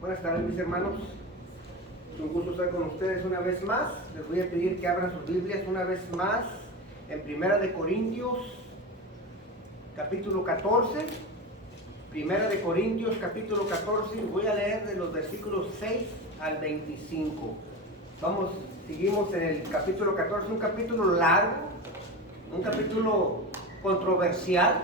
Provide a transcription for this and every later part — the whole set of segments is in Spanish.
Buenas tardes, mis hermanos. Es un gusto estar con ustedes una vez más. Les voy a pedir que abran sus Biblias una vez más en Primera de Corintios, capítulo 14. Primera de Corintios, capítulo 14. Voy a leer de los versículos 6 al 25. Seguimos en el capítulo 14, un capítulo largo, un capítulo controversial.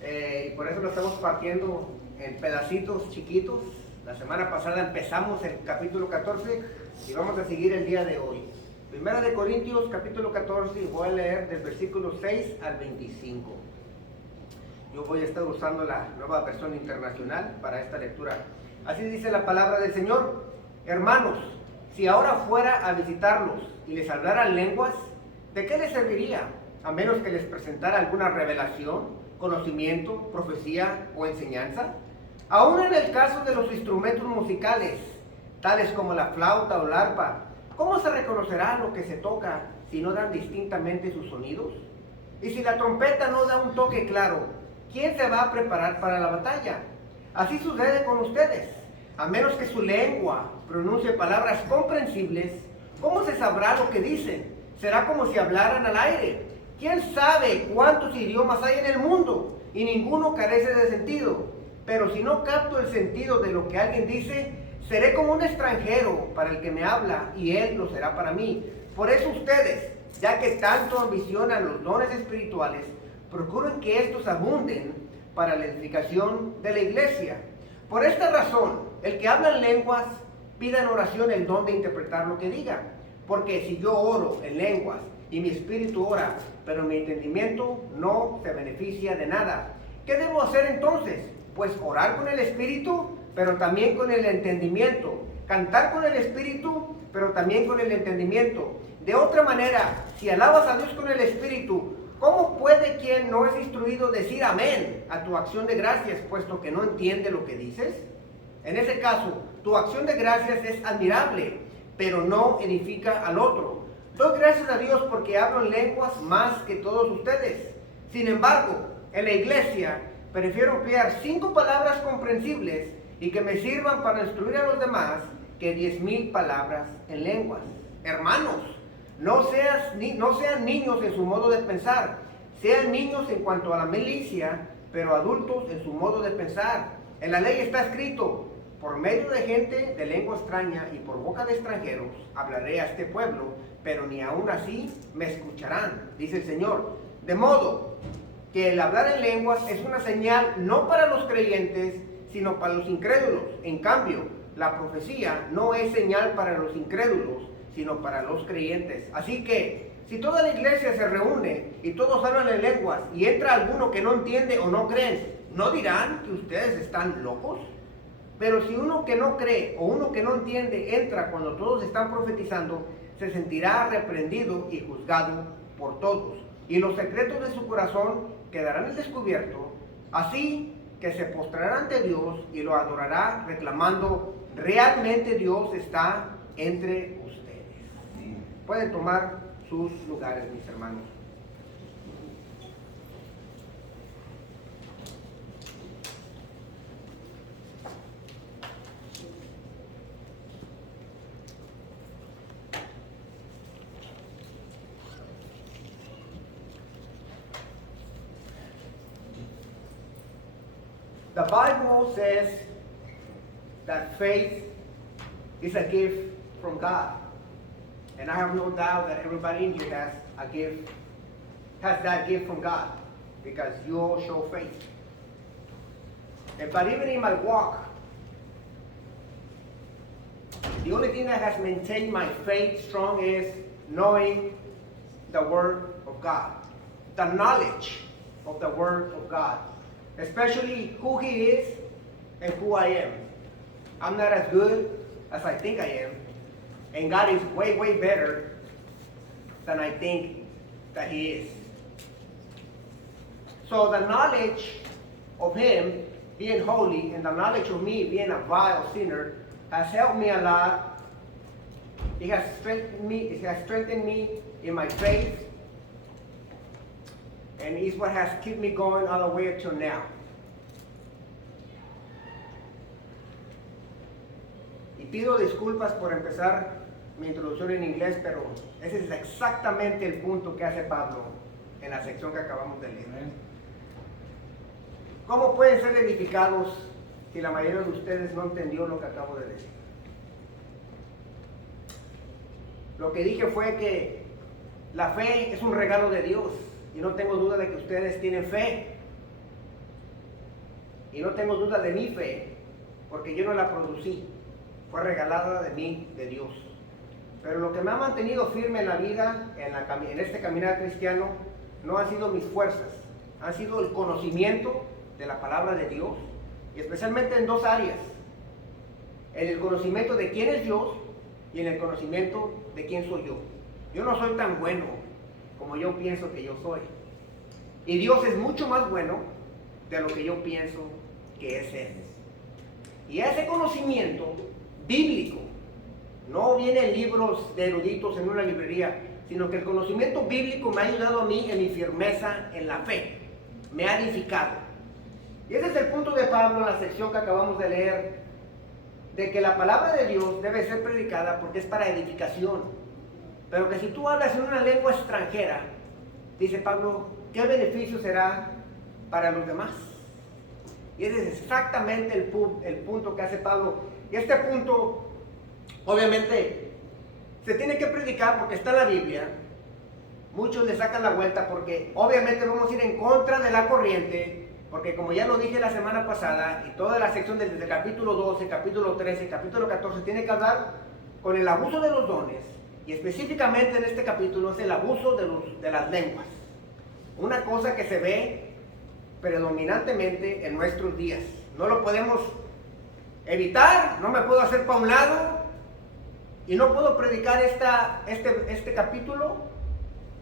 Y por eso lo estamos partiendo en pedacitos chiquitos. La semana pasada empezamos el capítulo 14 y vamos a seguir el día de hoy. Primera de Corintios, capítulo 14, y voy a leer del versículo 6 al 25. Yo voy a estar usando la Nueva Versión Internacional para esta lectura. Así dice la palabra del Señor. Hermanos, si ahora fuera a visitarlos y les hablara en lenguas, ¿de qué les serviría? A menos que les presentara alguna revelación, conocimiento, profecía o enseñanza. Aún en el caso de los instrumentos musicales, tales como la flauta o la arpa, ¿cómo se reconocerá lo que se toca si no dan distintamente sus sonidos? Y si la trompeta no da un toque claro, ¿quién se va a preparar para la batalla? Así sucede con ustedes. A menos que su lengua pronuncie palabras comprensibles, ¿cómo se sabrá lo que dicen? Será como si hablaran al aire. ¿Quién sabe cuántos idiomas hay en el mundo? Y ninguno carece de sentido. Pero si no capto el sentido de lo que alguien dice, seré como un extranjero para el que me habla, y él lo será para mí. Por eso ustedes, ya que tanto ambicionan los dones espirituales, procuren que estos abunden para la edificación de la iglesia. Por esta razón, el que habla en lenguas, pida en oración el don de interpretar lo que diga. Porque si yo oro en lenguas y mi espíritu ora, pero mi entendimiento no se beneficia de nada, ¿qué debo hacer entonces? Pues orar con el espíritu, pero también con el entendimiento. Cantar con el espíritu, pero también con el entendimiento. De otra manera, si alabas a Dios con el espíritu, ¿cómo puede quien no es instruido decir amén a tu acción de gracias, puesto que no entiende lo que dices? En ese caso, tu acción de gracias es admirable, pero no edifica al otro. Doy gracias a Dios porque hablo en lenguas más que todos ustedes. Sin embargo, en la iglesia prefiero emplear 5 palabras comprensibles y que me sirvan para instruir a los demás que 10,000 palabras en lenguas. Hermanos, no sean niños en su modo de pensar. Sean niños en cuanto a la milicia, pero adultos en su modo de pensar. En la ley está escrito: por medio de gente de lengua extraña y por boca de extranjeros hablaré a este pueblo, pero ni aún así me escucharán, dice el Señor. De modo que el hablar en lenguas es una señal no para los creyentes, sino para los incrédulos. En cambio, la profecía no es señal para los incrédulos, sino para los creyentes. Así que, si toda la iglesia se reúne y todos hablan en lenguas y entra alguno que no entiende o no cree, ¿no dirán que ustedes están locos? Pero si uno que no cree o uno que no entiende entra cuando todos están profetizando, se sentirá reprendido y juzgado por todos. Y los secretos de su corazón quedarán al descubierto, así que se postrará ante Dios y lo adorará reclamando: realmente Dios está entre ustedes. Pueden tomar sus lugares, mis hermanos. The Bible says that faith is a gift from God. And I have no doubt that everybody in here has that gift from God, because you all show faith. But even in my walk, the only thing that has maintained my faith strong is knowing the Word of God, the knowledge of the Word of God. Especially who He is and who I am. I'm not as good as I think I am, and God is way, way better than I think that He is. So the knowledge of Him being holy and the knowledge of me being a vile sinner has helped me a lot. It has strengthened me in my faith. And it's what has kept me going all the way until now. Y pido disculpas por empezar mi introducción en inglés, pero ese es exactamente el punto que hace Pablo en la sección que acabamos de leer. ¿Cómo pueden ser edificados si la mayoría de ustedes no entendió lo que acabo de decir? Lo que dije fue que la fe es un regalo de Dios y no tengo duda de que ustedes tienen fe. Y no tengo duda de mi fe, porque yo no la producí, fue regalada de mí, de Dios. Pero lo que me ha mantenido firme en la vida, en este caminar cristiano, no han sido mis fuerzas, han sido el conocimiento de la palabra de Dios, y especialmente en dos áreas: en el conocimiento de quién es Dios y en el conocimiento de quién soy yo. Yo no soy tan bueno como yo pienso que yo soy, y Dios es mucho más bueno de lo que yo pienso que es Él. Y ese conocimiento bíblico no viene en libros de eruditos en una librería, sino que el conocimiento bíblico me ha ayudado a mí en mi firmeza en la fe, me ha edificado. Y ese es el punto de Pablo en la sección que acabamos de leer, de que la palabra de Dios debe ser predicada porque es para edificación, pero que si tú hablas en una lengua extranjera, dice Pablo, ¿qué beneficio será para los demás? Y ese es exactamente el punto que hace Pablo. Y este punto, obviamente, se tiene que predicar porque está en la Biblia. Muchos le sacan la vuelta porque obviamente vamos a ir en contra de la corriente, porque como ya lo dije la semana pasada, y toda la sección desde el capítulo 12, capítulo 13, capítulo 14, tiene que hablar con el abuso de los dones, y específicamente en este capítulo es el abuso de las lenguas. Una cosa que se ve predominantemente en nuestros días. No lo podemos evitar, no me puedo hacer para un lado y no puedo predicar este capítulo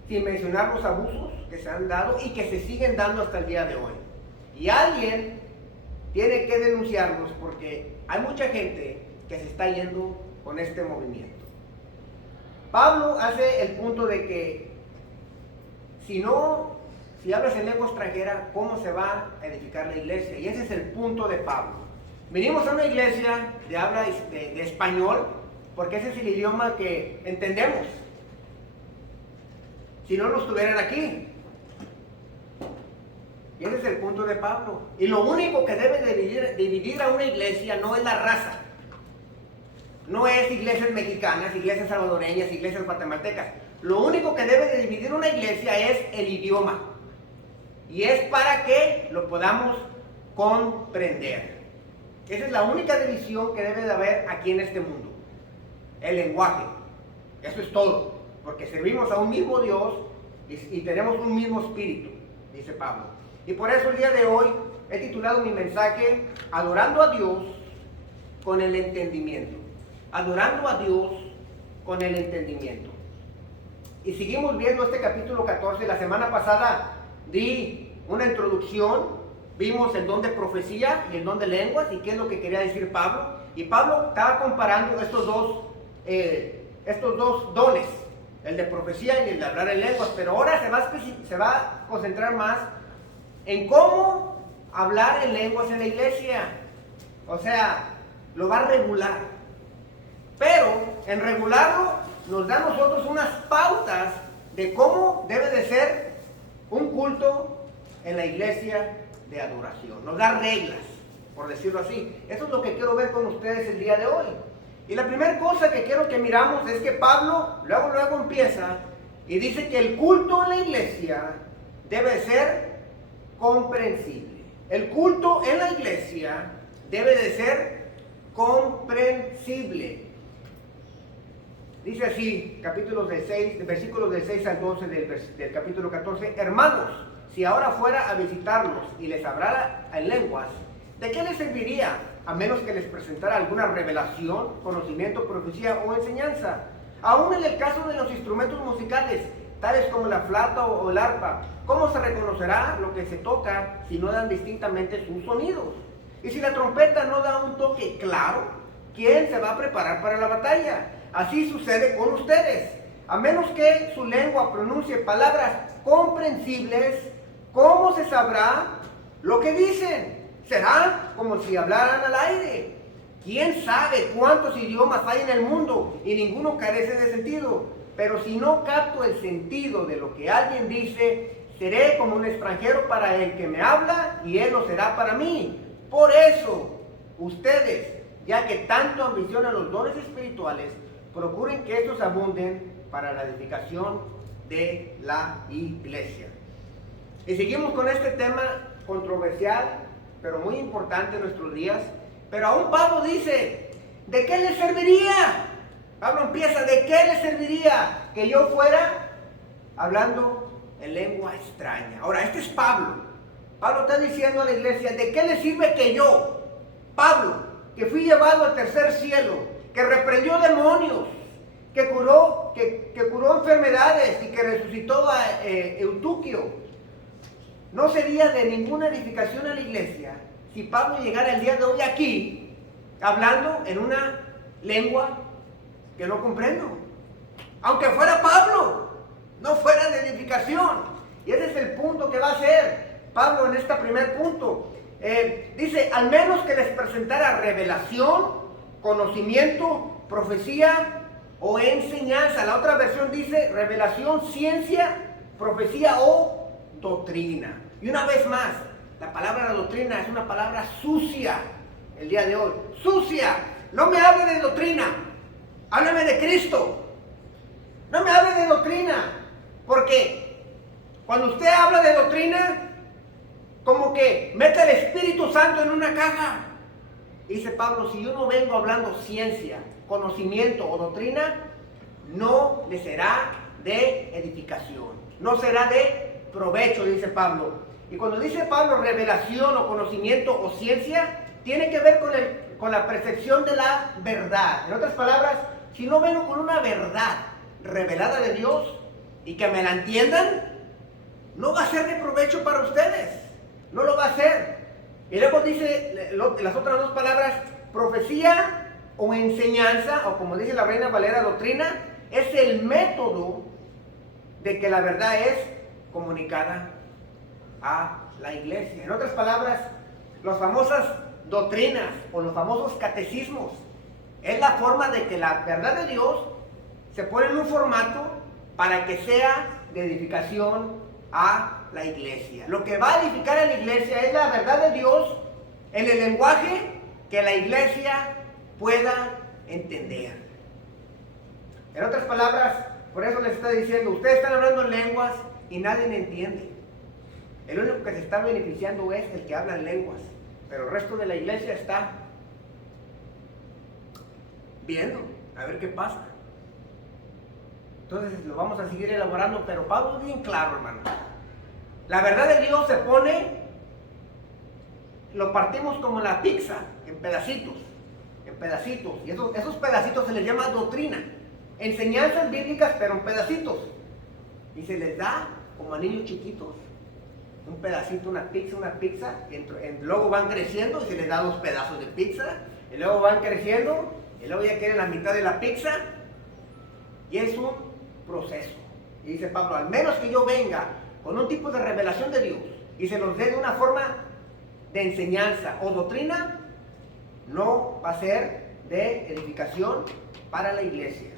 sin mencionar los abusos que se han dado y que se siguen dando hasta el día de hoy. Y alguien tiene que denunciarlos porque hay mucha gente que se está yendo con este movimiento. Pablo hace el punto de que si hablas en lengua extranjera, ¿cómo se va a edificar la iglesia? Y ese es el punto de Pablo. Venimos a una iglesia de habla de español, porque ese es el idioma que entendemos. Si no, no estuvieran aquí. Y ese es el punto de Pablo. Y lo único que debe dividir a una iglesia no es la raza. No es iglesias mexicanas, iglesias salvadoreñas, iglesias guatemaltecas. Lo único que debe de dividir una iglesia es el idioma. Y es para que lo podamos comprender. Esa es la única división que debe de haber aquí en este mundo. El lenguaje. Eso es todo. Porque servimos a un mismo Dios y tenemos un mismo espíritu, dice Pablo. Y por eso el día de hoy he titulado mi mensaje Adorando a Dios con el entendimiento. Adorando a Dios con el entendimiento. Y seguimos viendo este capítulo 14. La semana pasada di una introducción, vimos el don de profecía y el don de lenguas y qué es lo que quería decir Pablo. Y Pablo estaba comparando estos dos dones, el de profecía y el de hablar en lenguas, pero ahora se va a concentrar más en cómo hablar en lenguas en la iglesia. O sea, lo va a regular. Pero en regularlo nos da a nosotros unas pautas de cómo debe de ser un culto en la iglesia de adoración. Nos da reglas, por decirlo así. Eso es lo que quiero ver con ustedes el día de hoy. Y la primera cosa que quiero que miramos es que Pablo luego empieza y dice que el culto en la iglesia debe ser comprensible. El culto en la iglesia debe de ser comprensible. Dice así, versículos del 6 al 12 del capítulo 14, hermanos, si ahora fuera a visitarlos y les hablara en lenguas, ¿de qué les serviría? A menos que les presentara alguna revelación, conocimiento, profecía o enseñanza. Aún en el caso de los instrumentos musicales, tales como la flauta o el arpa, ¿cómo se reconocerá lo que se toca si no dan distintamente sus sonidos? Y si la trompeta no da un toque claro, ¿quién se va a preparar para la batalla? Así sucede con ustedes. A menos que su lengua pronuncie palabras comprensibles, ¿cómo se sabrá lo que dicen? Será como si hablaran al aire. ¿Quién sabe cuántos idiomas hay en el mundo? Y ninguno carece de sentido. Pero si no capto el sentido de lo que alguien dice, seré como un extranjero para el que me habla y él lo será para mí. Por eso, ustedes, ya que tanto ambicionan los dones espirituales, procuren que estos abunden para la edificación de la iglesia. Y seguimos con este tema controversial, pero muy importante en nuestros días. Pero aún Pablo dice, ¿de qué le serviría? Pablo empieza, ¿de qué le serviría que yo fuera hablando en lengua extraña? Ahora, este es Pablo. Pablo está diciendo a la iglesia, ¿de qué le sirve que yo, Pablo, que fui llevado al tercer cielo, que reprendió demonios, que curó enfermedades y que resucitó a Eutuquio, no sería de ninguna edificación a la iglesia si Pablo llegara el día de hoy aquí hablando en una lengua que no comprendo? Aunque fuera Pablo, no fuera de edificación. Y ese es el punto que va a hacer Pablo en este primer punto. Dice, al menos que les presentara revelación, conocimiento, profecía o enseñanza. La otra versión dice revelación, ciencia, profecía o doctrina. Y una vez más, la palabra doctrina es una palabra sucia el día de hoy. Sucia. No me hable de doctrina. Háblame de Cristo. No me hable de doctrina. Porque cuando usted habla de doctrina, como que mete el Espíritu Santo en una caja. Dice Pablo, si yo no vengo hablando ciencia, conocimiento o doctrina, no le será de edificación. No será de provecho, dice Pablo. Y cuando dice Pablo revelación o conocimiento o ciencia, tiene que ver con la percepción de la verdad. En otras palabras, si no vengo con una verdad revelada de Dios y que me la entiendan, no va a ser de provecho para ustedes. No lo va a hacer. Y luego dice las otras dos palabras, profecía o enseñanza, o como dice la Reina Valera, doctrina, es el método de que la verdad es comunicada a la iglesia. En otras palabras, las famosas doctrinas o los famosos catecismos es la forma de que la verdad de Dios se pone en un formato para que sea de edificación a la iglesia. Lo que va a edificar a la iglesia es la verdad de Dios en el lenguaje que la iglesia pueda entender. En otras palabras, por eso les está diciendo, ustedes están hablando en lenguas y nadie me entiende. El único que se está beneficiando es el que habla en lenguas, pero el resto de la iglesia está viendo a ver qué pasa. Entonces lo vamos a seguir elaborando, pero Pablo es bien claro, hermano. La verdad de Dios se pone, lo partimos como la pizza, en pedacitos, y esos pedacitos se les llama doctrina, enseñanzas bíblicas, pero en pedacitos, y se les da como a niños chiquitos, un pedacito, una pizza, y luego van creciendo y se les da 2 pedazos de pizza, y luego van creciendo, y luego ya quieren la mitad de la pizza, y es un proceso. Y dice Pablo, al menos que yo venga con un tipo de revelación de Dios y se los dé de una forma de enseñanza o doctrina, no va a ser de edificación para la iglesia.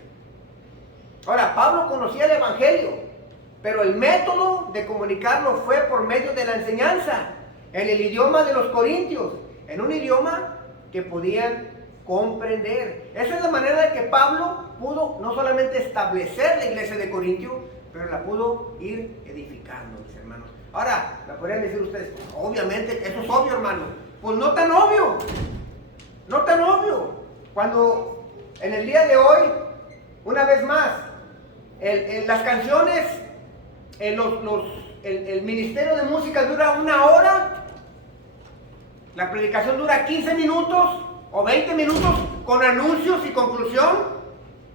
Ahora, Pablo conocía el evangelio, pero el método de comunicarlo fue por medio de la enseñanza, en el idioma de los corintios, en un idioma que podían comprender. Esa es la manera de que Pablo pudo no solamente establecer la iglesia de Corintio, pero la pudo ir edificando, mis hermanos. Ahora, me podrían decir ustedes, pues, obviamente, eso es obvio, hermano. Pues no tan obvio. No tan obvio. Cuando en el día de hoy, una vez más, las canciones, el ministerio de música dura 1 hora, la predicación dura 15 minutos o 20 minutos con anuncios y conclusión,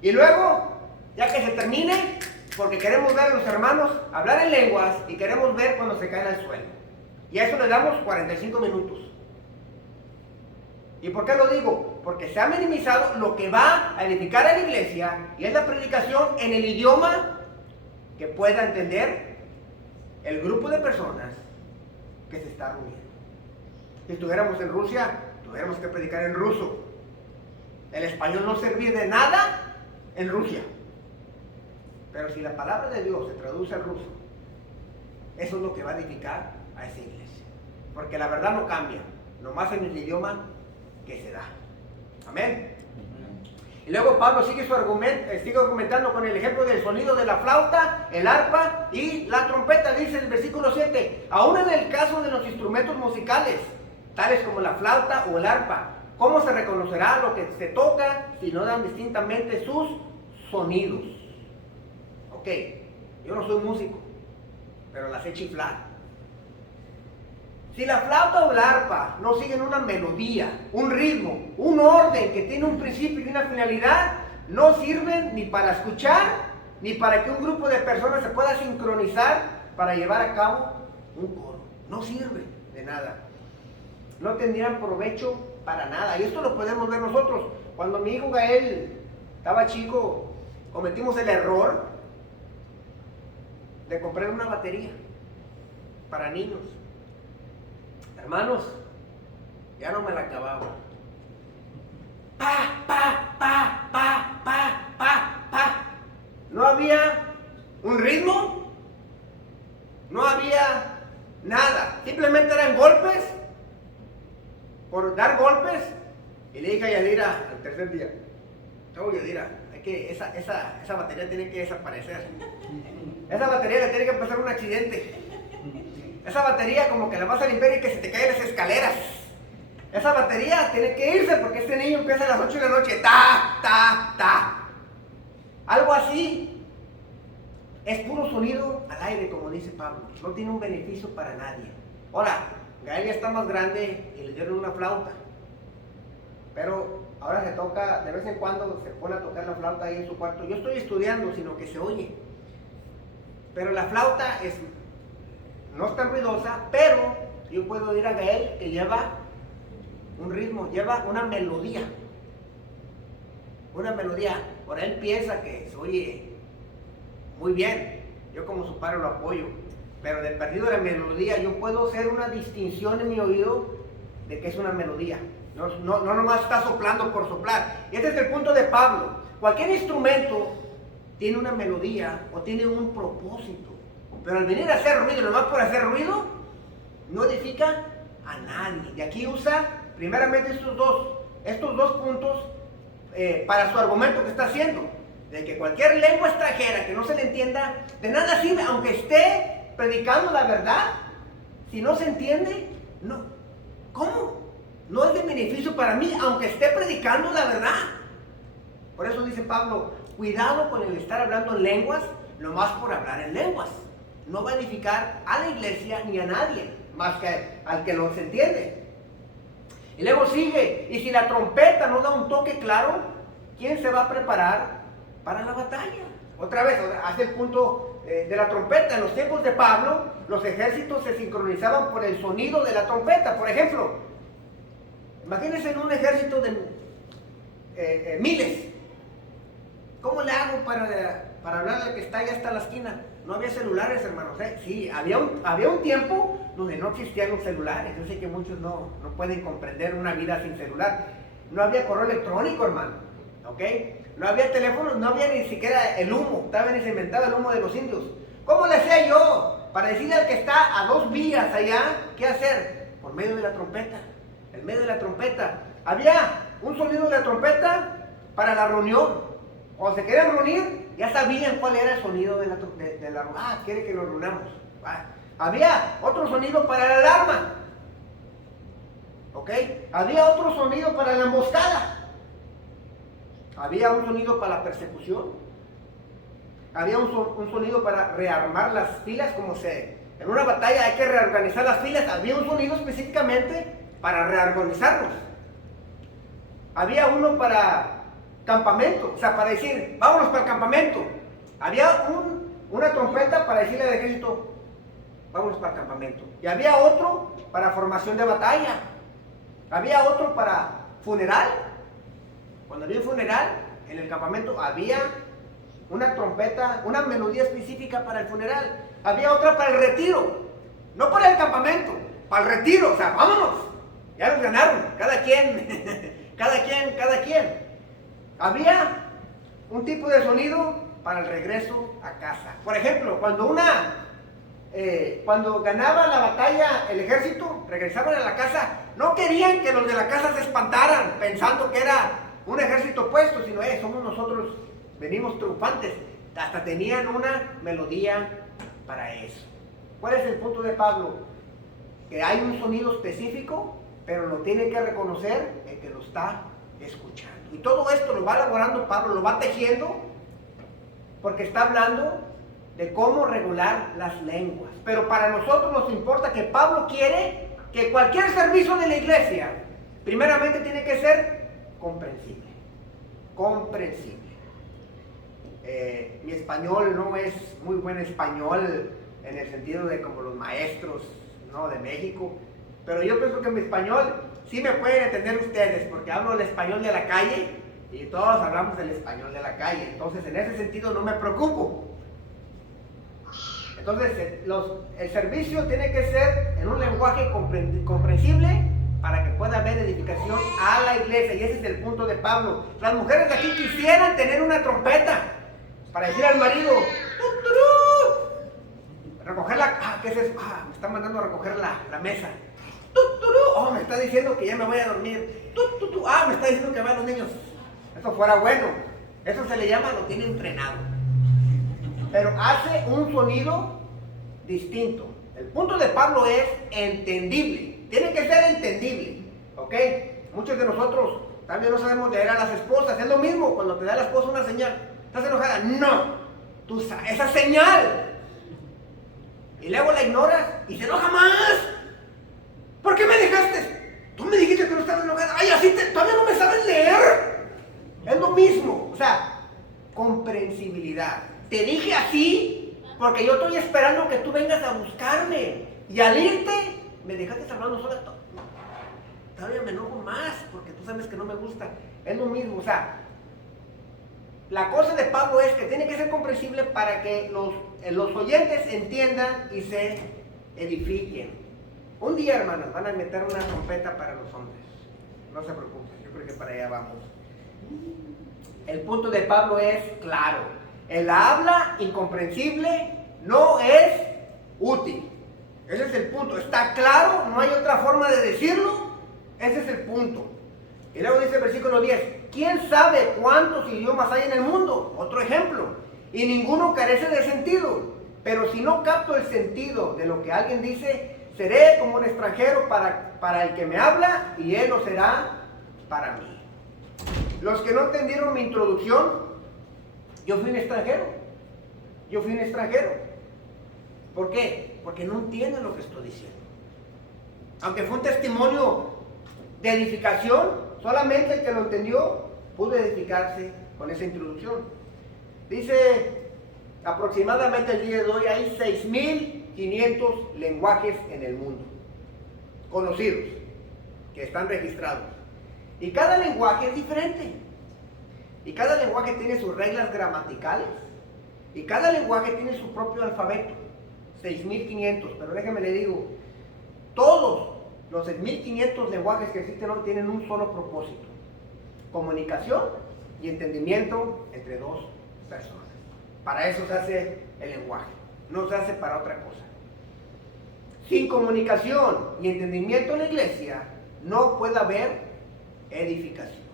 y luego, ya que se termine, porque queremos ver a los hermanos hablar en lenguas y queremos ver cuando se caen al suelo. Y a eso le damos 45 minutos. ¿Y por qué lo digo? Porque se ha minimizado lo que va a edificar a la iglesia, y es la predicación en el idioma que pueda entender el grupo de personas que se está reuniendo. Si estuviéramos en Rusia, tuviéramos que predicar en ruso. el español no servía de nada en Rusia. Pero si la palabra de Dios se traduce al ruso, eso es lo que va a edificar a esa iglesia. Porque la verdad no cambia, nomás en el idioma que se da. Amén. Y luego Pablo sigue argumentando con el ejemplo del sonido de la flauta, el arpa y la trompeta. Dice el versículo 7, aún en el caso de los instrumentos musicales, tales como la flauta o el arpa, ¿cómo se reconocerá lo que se toca si no dan distintamente sus sonidos? Ok, yo no soy músico, pero la sé chiflar. Si la flauta o el arpa no siguen una melodía, un ritmo, un orden que tiene un principio y una finalidad, no sirven ni para escuchar, ni para que un grupo de personas se pueda sincronizar para llevar a cabo un coro. No sirve de nada. No tendrían provecho para nada. Y esto lo podemos ver nosotros. Cuando mi hijo Gael estaba chico, cometimos el error de comprar una batería para niños. Hermanos, ya no me la acababa. Pa, pa, pa, pa, pa, pa, pa. No había un ritmo, no había nada. Simplemente eran golpes, por dar golpes. Y le dije a Yadira al tercer día, no, Yadira, esa batería tiene que desaparecer. Esa batería le tiene que pasar un accidente. Esa batería como que la vas a limpiar y que se te caen las escaleras. Esa batería tiene que irse porque este niño empieza a las 8 de la noche. Ta, ta, ta. Algo así. Es puro sonido al aire, como dice Pablo. No tiene un beneficio para nadie. Ahora, Gael ya está más grande y le dieron una flauta. Pero ahora se toca, de vez en cuando se pone a tocar la flauta ahí en su cuarto. Yo estoy estudiando, sino que se oye. Pero la flauta no es tan ruidosa, pero yo puedo oír a Gael que lleva un ritmo, lleva una melodía. Una melodía. Por él piensa que se oye muy bien. Yo como su padre lo apoyo. Pero de perdido la melodía, yo puedo hacer una distinción en mi oído de que es una melodía. No nomás está soplando por soplar. Y este es el punto de Pablo. Cualquier instrumento tiene una melodía o tiene un propósito. Pero al venir a hacer ruido, nomás por hacer ruido, no edifica a nadie. Y aquí usa primeramente estos dos puntos para su argumento que está haciendo. De que cualquier lengua extranjera que no se le entienda, de nada sirve, aunque esté predicando la verdad. Si no se entiende, no. ¿Cómo? No es de beneficio para mí, aunque esté predicando la verdad. Por eso dice Pablo, cuidado con el estar hablando en lenguas, nomás por hablar en lenguas. No va a edificar a la iglesia ni a nadie, más que al que los entiende. Y luego sigue, y si la trompeta no da un toque claro, ¿quién se va a preparar para la batalla? Otra vez, hace el punto de la trompeta. En los tiempos de Pablo, los ejércitos se sincronizaban por el sonido de la trompeta. Por ejemplo, imagínense en un ejército de miles. ¿Cómo le hago para hablarle al que está allá hasta la esquina? No había celulares, hermanos. Sí, había un tiempo donde no existían los celulares. Yo sé que muchos no pueden comprender una vida sin celular. No había correo electrónico, hermano. ¿Ok? No había teléfonos, no había ni siquiera el humo. Todavía ni se inventaba el humo de los indios. ¿Cómo le hacía yo para decirle al que está a 2 vías allá qué hacer? Por medio de la trompeta. En medio de la trompeta. Había un sonido de la trompeta para la reunión. Cuando se querían reunir, ya sabían cuál era el sonido de la reunión. Ah, quiere que nos reunamos. Había otro sonido para la alarma. ¿Ok? Había otro sonido para la emboscada. Había un sonido para la persecución. Había un sonido para rearmar las filas, en una batalla hay que reorganizar las filas. Había un sonido específicamente para reorganizarnos. Había uno para campamento, o sea, para decir, vámonos para el campamento. Había una trompeta para decirle al ejército, vámonos para el campamento. Y había otro para formación de batalla. Había otro para funeral. Cuando había un funeral, en el campamento había una trompeta, una melodía específica para el funeral. Había otra para el retiro. No para el campamento, para el retiro. O sea, vámonos. Ya nos ganaron. Cada quien. Había un tipo de sonido para el regreso a casa. Por ejemplo, cuando ganaba la batalla el ejército, regresaban a la casa, no querían que los de la casa se espantaran pensando que era un ejército opuesto, sino somos nosotros, venimos triunfantes. Hasta tenían una melodía para eso. ¿Cuál es el punto de Pablo? Que hay un sonido específico, pero lo tiene que reconocer el que lo está escuchando. Y todo esto lo va elaborando Pablo, lo va tejiendo, porque está hablando de cómo regular las lenguas. Pero para nosotros nos importa que Pablo quiere que cualquier servicio de la iglesia, primeramente tiene que ser comprensible. Comprensible. Mi español no es muy buen español en el sentido de como los maestros, ¿no?, de México, pero yo pienso que mi español sí me pueden entender ustedes, porque hablo el español de la calle y todos hablamos del español de la calle, entonces en ese sentido no me preocupo. Entonces el servicio tiene que ser en un lenguaje comprensible para que pueda haber edificación a la iglesia, y ese es el punto de Pablo. Las mujeres de aquí quisieran tener una trompeta para decir al marido, ¡tuturú! Recoger ¿qué es eso? Me está mandando a recoger la mesa. ¡Tuturú! Me está diciendo que ya me voy a dormir. ¡Tuturú! Me está diciendo que van los niños. Eso fuera bueno. Eso se le llama, lo tiene entrenado. Pero hace un sonido distinto. El punto de Pablo es entendible. Tiene que ser entendible. ¿Ok? Muchos de nosotros también no sabemos leer a las esposas. Es lo mismo cuando te da la esposa una señal. ¿Estás enojada? No. Tú sabes esa señal. Y luego la ignoras y se enoja más. ¿Por qué me dejaste? Tú me dijiste que no estabas enojada. Ay, así todavía no me sabes leer. Es lo mismo. O sea, comprensibilidad. Te dije así porque yo estoy esperando que tú vengas a buscarme. Y al irte, me dejaste hablando sola. Todavía me enojo más porque tú sabes que no me gusta. Es lo mismo. O sea, la cosa de Pablo es que tiene que ser comprensible para que los oyentes entiendan y se edifiquen. Un día, hermanos, van a meter una trompeta para los hombres. No se preocupen, yo creo que para allá vamos. El punto de Pablo es claro. El habla incomprensible no es útil. Ese es el punto. Está claro, no hay otra forma de decirlo. Ese es el punto. Y luego dice el versículo 10. ¿Quién sabe cuántos idiomas hay en el mundo? Otro ejemplo. Y ninguno carece de sentido. Pero si no capto el sentido de lo que alguien dice, seré como un extranjero para el que me habla, y él lo será para mí. Los que no entendieron mi introducción, yo fui un extranjero. Yo fui un extranjero. ¿Por qué? Porque no entienden lo que estoy diciendo. Aunque fue un testimonio de edificación, solamente el que lo entendió pudo edificarse con esa introducción. Dice, aproximadamente el día de hoy hay 6.500 lenguajes en el mundo, conocidos, que están registrados. Y cada lenguaje es diferente. Y cada lenguaje tiene sus reglas gramaticales. Y cada lenguaje tiene su propio alfabeto. 6.500, pero déjeme le digo, todos los 6.500 lenguajes que existen hoy tienen un solo propósito: comunicación y entendimiento entre dos personas. Para eso se hace el lenguaje, no se hace para otra cosa. Sin comunicación y entendimiento en la iglesia no puede haber edificación.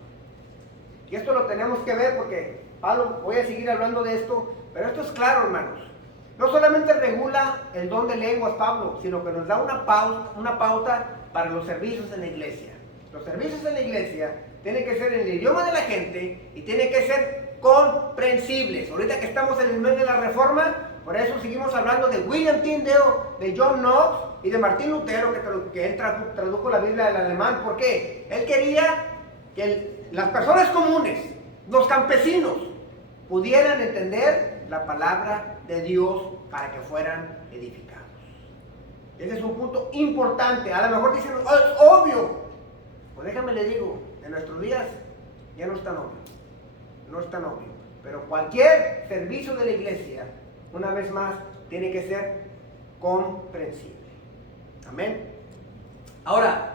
Y esto lo tenemos que ver porque Pablo, voy a seguir hablando de esto, pero esto es claro, hermanos. No solamente regula el don de lenguas Pablo, sino que nos da una pauta para los servicios en la iglesia. Los servicios en la iglesia tienen que ser en el idioma de la gente y tienen que ser comprensibles. Ahorita que estamos en el mes de la Reforma, por eso seguimos hablando de William Tyndale, de John Knox y de Martín Lutero, que él tradujo la Biblia del alemán. ¿Por qué? Él quería que las personas comunes, los campesinos, pudieran entender la palabra de Dios para que fueran edificados. Ese es un punto importante. A lo mejor dicen, oh, es obvio. Pues déjame le digo, en nuestros días ya no es tan obvio. No es tan obvio. Pero cualquier servicio de la iglesia, una vez más, tiene que ser comprensible. Amén. Ahora,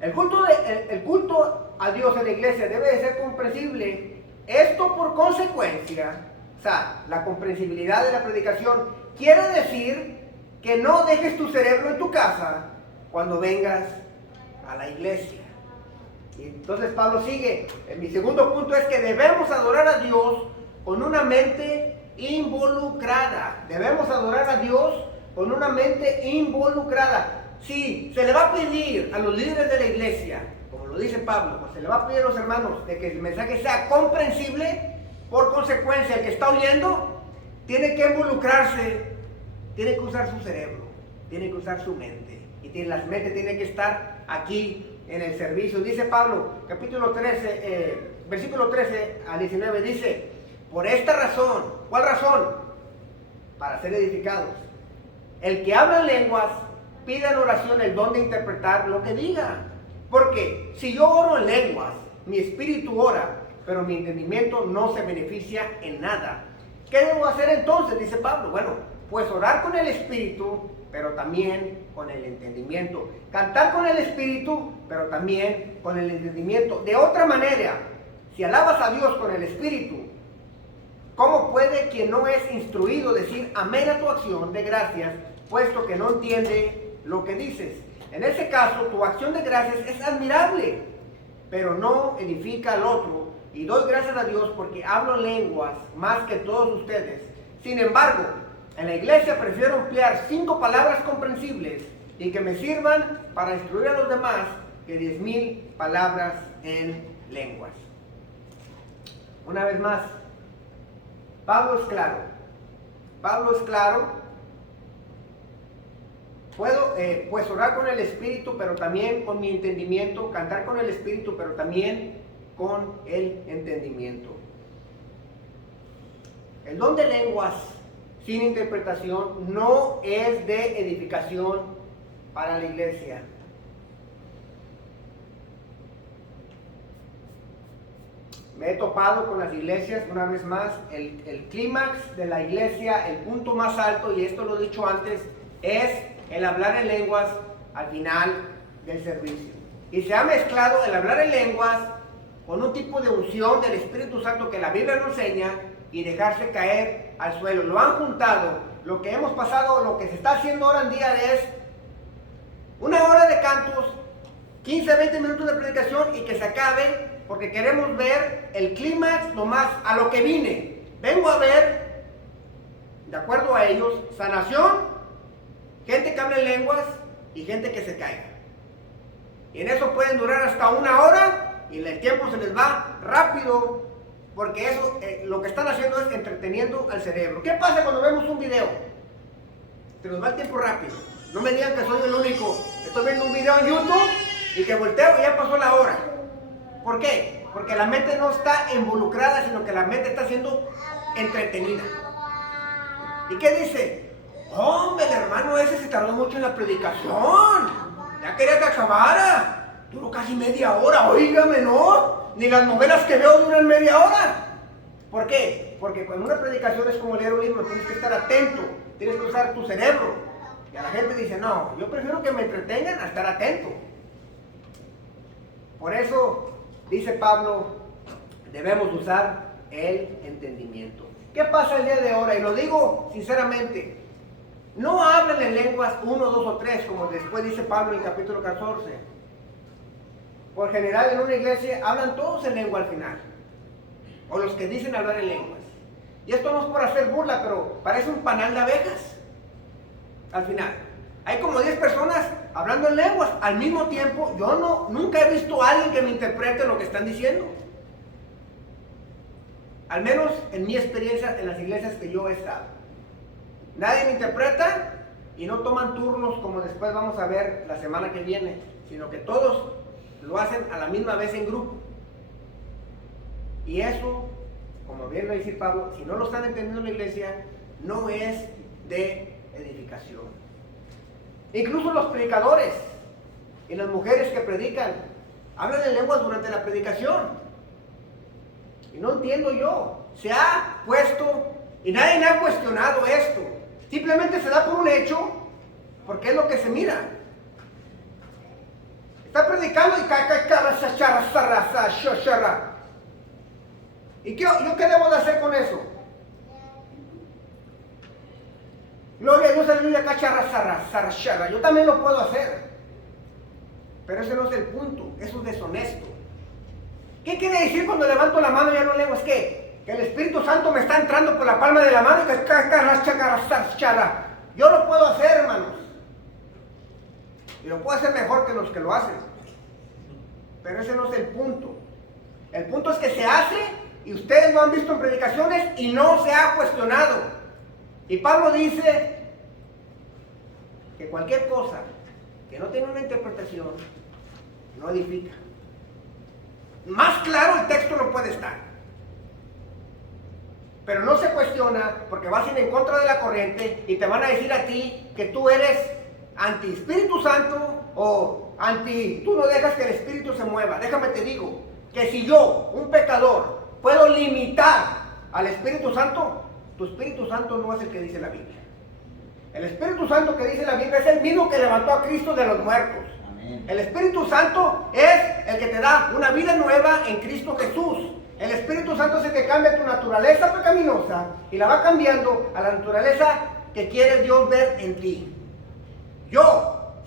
el culto a Dios en la iglesia debe de ser comprensible. Esto por consecuencia, o sea, la comprensibilidad de la predicación quiere decir que no dejes tu cerebro en tu casa cuando vengas a la iglesia. Y entonces Pablo sigue. Mi segundo punto es que debemos adorar a Dios con una mente involucrada. Debemos adorar a Dios con una mente involucrada. Si se le va a pedir a los líderes de la iglesia, como lo dice Pablo, pues se le va a pedir a los hermanos de que el mensaje sea comprensible, por consecuencia el que está oyendo tiene que involucrarse, tiene que usar su cerebro, tiene que usar su mente, y la mente tiene que estar aquí en el servicio. Dice Pablo, capítulo 13, versículo 13 a 19, dice: por esta razón, ¿cuál razón? Para ser edificados. El que habla en lenguas pida en oración el don de interpretar lo que diga. Porque si yo oro en lenguas, mi espíritu ora, pero mi entendimiento no se beneficia en nada. ¿Qué debo hacer entonces? Dice Pablo. Bueno, pues orar con el espíritu, pero también con el entendimiento. Cantar con el espíritu, pero también con el entendimiento. De otra manera, si alabas a Dios con el espíritu, ¿cómo puede quien no es instruido decir amén a tu acción de gracias, puesto que no entiende lo que dices? En ese caso, tu acción de gracias es admirable, pero no edifica al otro. Y doy gracias a Dios porque hablo lenguas más que todos ustedes. Sin embargo, en la iglesia prefiero emplear 5 palabras comprensibles y que me sirvan para instruir a los demás que 10,000 palabras en lenguas. Una vez más, Pablo es claro. Pablo es claro. Puedo pues orar con el espíritu, pero también con mi entendimiento, cantar con el espíritu, pero también con el entendimiento. El don de lenguas sin interpretación no es de edificación para la iglesia. Me he topado con las iglesias, una vez más, el clímax de la iglesia, el punto más alto, y esto lo he dicho antes, es el hablar en lenguas al final del servicio. Y se ha mezclado el hablar en lenguas con un tipo de unción del Espíritu Santo que la Biblia nos enseña y dejarse caer al suelo. Lo han juntado. Lo que hemos pasado, lo que se está haciendo ahora en día es 1 hora de cantos, 15, 20 minutos de predicación y que se acabe, porque queremos ver el clímax nomás a lo que vine. Vengo a ver, de acuerdo a ellos, sanación, gente que habla en lenguas y gente que se caiga. Y en eso pueden durar hasta 1 hora y el tiempo se les va rápido, porque eso lo que están haciendo es entreteniendo al cerebro. ¿Qué pasa cuando vemos un video? Se nos va el tiempo rápido. No me digan que soy el único. Estoy viendo un video en YouTube y que volteo y ya pasó la hora. ¿Por qué? Porque la mente no está involucrada, sino que la mente está siendo entretenida. ¿Y qué dice? Hombre, el hermano ese se tardó mucho en la predicación. Ya quería que acabara. Duró casi media hora, óigame, ¿no? Ni las novelas que veo duran media hora. ¿Por qué? Porque cuando una predicación es como leer un libro, tienes que estar atento, tienes que usar tu cerebro. Y a la gente dice, no, yo prefiero que me entretengan a estar atento. Por eso, dice Pablo, debemos usar el entendimiento. ¿Qué pasa el día de ahora? Y lo digo sinceramente, no hablan en lenguas 1, 2 o 3, como después dice Pablo en el capítulo 14. Por general en una iglesia hablan todos en lengua al final, o los que dicen hablar en lenguas. Y esto no es por hacer burla, pero parece un panal de abejas. Al final, hay como 10 personas hablando en lenguas al mismo tiempo. Yo nunca he visto a alguien que me interprete lo que están diciendo. Al menos en mi experiencia en las iglesias que yo he estado. Nadie me interpreta y no toman turnos como después vamos a ver la semana que viene, sino que todos lo hacen a la misma vez en grupo. Y eso, como bien lo dice Pablo, si no lo están entendiendo en la iglesia, no es de edificación. Incluso los predicadores y las mujeres que predican hablan en lenguas durante la predicación. Y no entiendo yo. Se ha puesto, y nadie me ha cuestionado esto. Simplemente se da por un hecho, porque es lo que se mira. Está predicando y yo qué debo de hacer con eso? Gloria a Dios, aleluya, yo también lo puedo hacer. Pero ese no es el punto, eso es deshonesto. ¿Qué quiere decir cuando levanto la mano y ya no leo? Es que el Espíritu Santo me está entrando por la palma de la mano y yo lo puedo hacer, hermanos. Y lo puedo hacer mejor que los que lo hacen. Pero ese no es el punto. El punto es que se hace y ustedes lo han visto en predicaciones y no se ha cuestionado. Y Pablo dice que cualquier cosa que no tiene una interpretación no edifica. Más claro el texto no puede estar. Pero no se cuestiona porque vas a ir en contra de la corriente y te van a decir a ti que tú eres anti Espíritu Santo o anti, tú no dejas que el Espíritu se mueva. Déjame te digo que si yo, un pecador, puedo limitar al Espíritu Santo, tu Espíritu Santo no es el que dice la Biblia. El Espíritu Santo que dice la Biblia es el mismo que levantó a Cristo de los muertos. Amén. El Espíritu Santo es el que te da una vida nueva en Cristo Jesús. El Espíritu Santo es el que cambia tu naturaleza pecaminosa y la va cambiando a la naturaleza que quiere Dios ver en ti.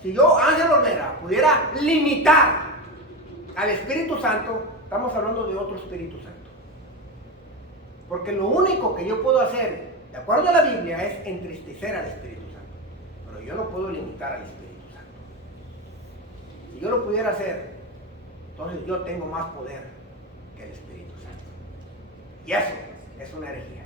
Si yo, Ángel Olvera, pudiera limitar al Espíritu Santo, estamos hablando de otro Espíritu Santo. Porque lo único que yo puedo hacer, de acuerdo a la Biblia, es entristecer al Espíritu Santo. Pero yo no puedo limitar al Espíritu Santo. Si yo lo pudiera hacer, entonces yo tengo más poder que el Espíritu Santo. Y eso es una herejía.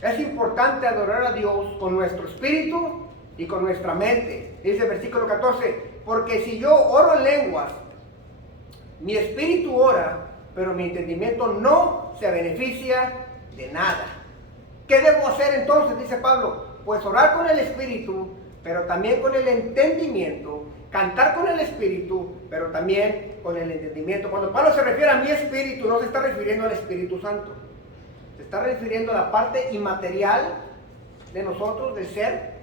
Es importante adorar a Dios con nuestro espíritu y con nuestra mente. Dice el versículo 14, porque si yo oro en lenguas, mi espíritu ora, pero mi entendimiento no se beneficia de nada. ¿Qué debo hacer entonces? Dice Pablo, pues orar con el espíritu, pero también con el entendimiento, cantar con el espíritu, pero también con el entendimiento. Cuando Pablo se refiere a mi espíritu, no se está refiriendo al Espíritu Santo. Se está refiriendo a la parte inmaterial de nosotros, del ser,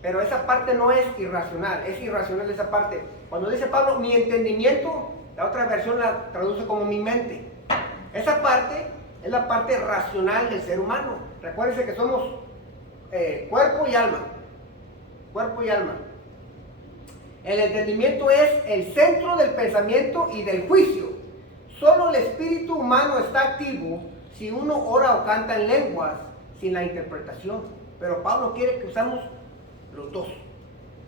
pero esa parte no es irracional, es irracional esa parte. Cuando dice Pablo, mi entendimiento, la otra versión la traduce como mi mente. Esa parte es la parte racional del ser humano. Recuérdense que somos cuerpo y alma. Cuerpo y alma. El entendimiento es el centro del pensamiento y del juicio. Solo el espíritu humano está activo si uno ora o canta en lenguas sin la interpretación. Pero Pablo quiere que usamos los dos.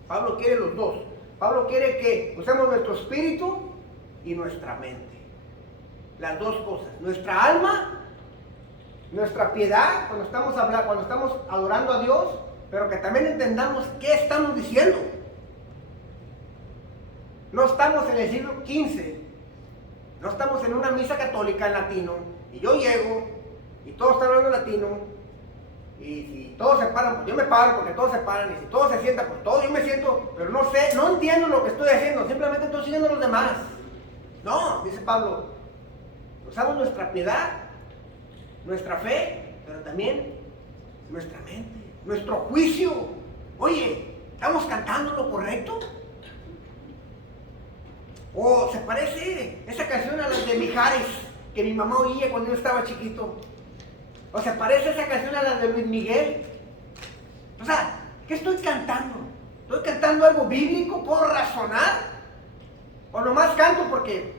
Pablo quiere los dos. Pablo quiere que usemos nuestro espíritu y nuestra mente. Las dos cosas. Nuestra alma, nuestra piedad, cuando estamos adorando a Dios, pero que también entendamos qué estamos diciendo. No estamos en el siglo XV, no estamos en una misa católica en latino, y yo llego, y todos están hablando latino, y si todos se paran, pues yo me paro porque todos se paran, y si todos se sientan, pues todos yo me siento, pero no sé, no entiendo lo que estoy haciendo, simplemente estoy siguiendo a los demás. No, dice Pablo, usamos nuestra piedad, nuestra fe, pero también nuestra mente, nuestro juicio. Oye, ¿estamos cantando lo correcto? ¿O se parece esa canción a las de Mijares que mi mamá oía cuando yo estaba chiquito? ¿O se parece esa canción a las de Luis Miguel? O sea, ¿qué estoy cantando? ¿Estoy cantando algo bíblico? ¿Puedo razonar? ¿O nomás canto porque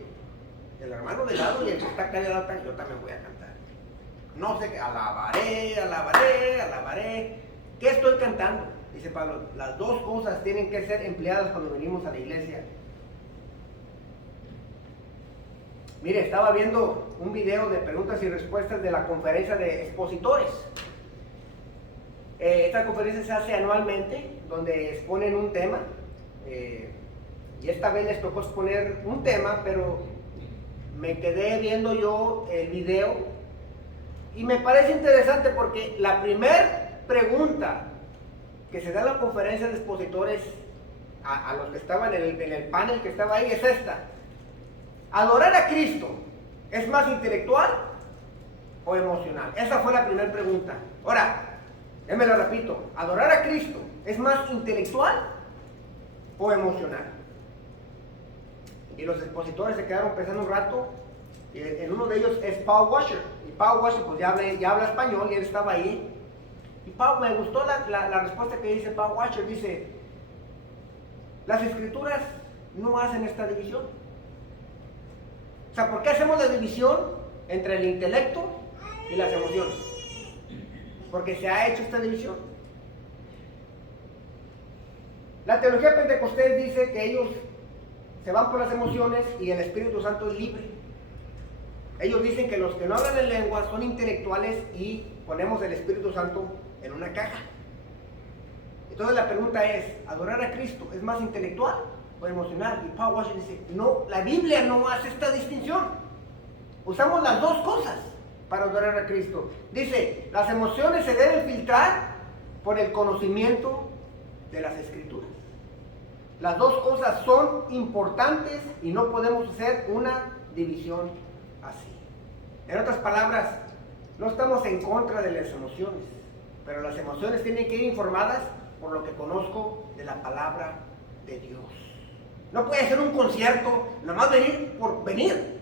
el hermano de lado y el que está acá de lado, yo también voy a cantar? No sé qué, alabaré, alabaré, alabaré. ¿Qué estoy cantando? Dice Pablo, las dos cosas tienen que ser empleadas cuando venimos a la iglesia. Mire, estaba viendo un video de preguntas y respuestas de la conferencia de expositores. Esta conferencia se hace anualmente, donde exponen un tema. Y esta vez les tocó exponer un tema, pero me quedé viendo yo el video. Y me parece interesante porque la primera pregunta que se da en la conferencia de expositores a los que estaban en el panel que estaba ahí es esta. ¿Adorar a Cristo es más intelectual o emocional? Esa fue la primera pregunta. Ahora, me lo repito, ¿adorar a Cristo es más intelectual o emocional. Y los expositores se quedaron pensando un rato, y en uno de ellos es Paul Washer, y Paul Washer pues ya habla español y él estaba ahí. Y me gustó la respuesta que dice Paul Washer, dice, las escrituras no hacen esta división. O sea, ¿por qué hacemos la división entre el intelecto y las emociones? Porque se ha hecho esta división. La teología pentecostés dice que ellos se van por las emociones y el Espíritu Santo es libre. Ellos dicen que los que no hablan en lengua son intelectuales y ponemos el Espíritu Santo en una caja. Entonces la pregunta es, ¿adorar a Cristo es más intelectual o emocional? Y Paul Washer dice, no, la Biblia no hace esta distinción. Usamos las dos cosas para adorar a Cristo. Dice, las emociones se deben filtrar por el conocimiento de las Escrituras. Las dos cosas son importantes y no podemos hacer una división así. En otras palabras, no estamos en contra de las emociones, pero las emociones tienen que ir informadas por lo que conozco de la palabra de Dios. No puede ser un concierto, nomás venir por venir.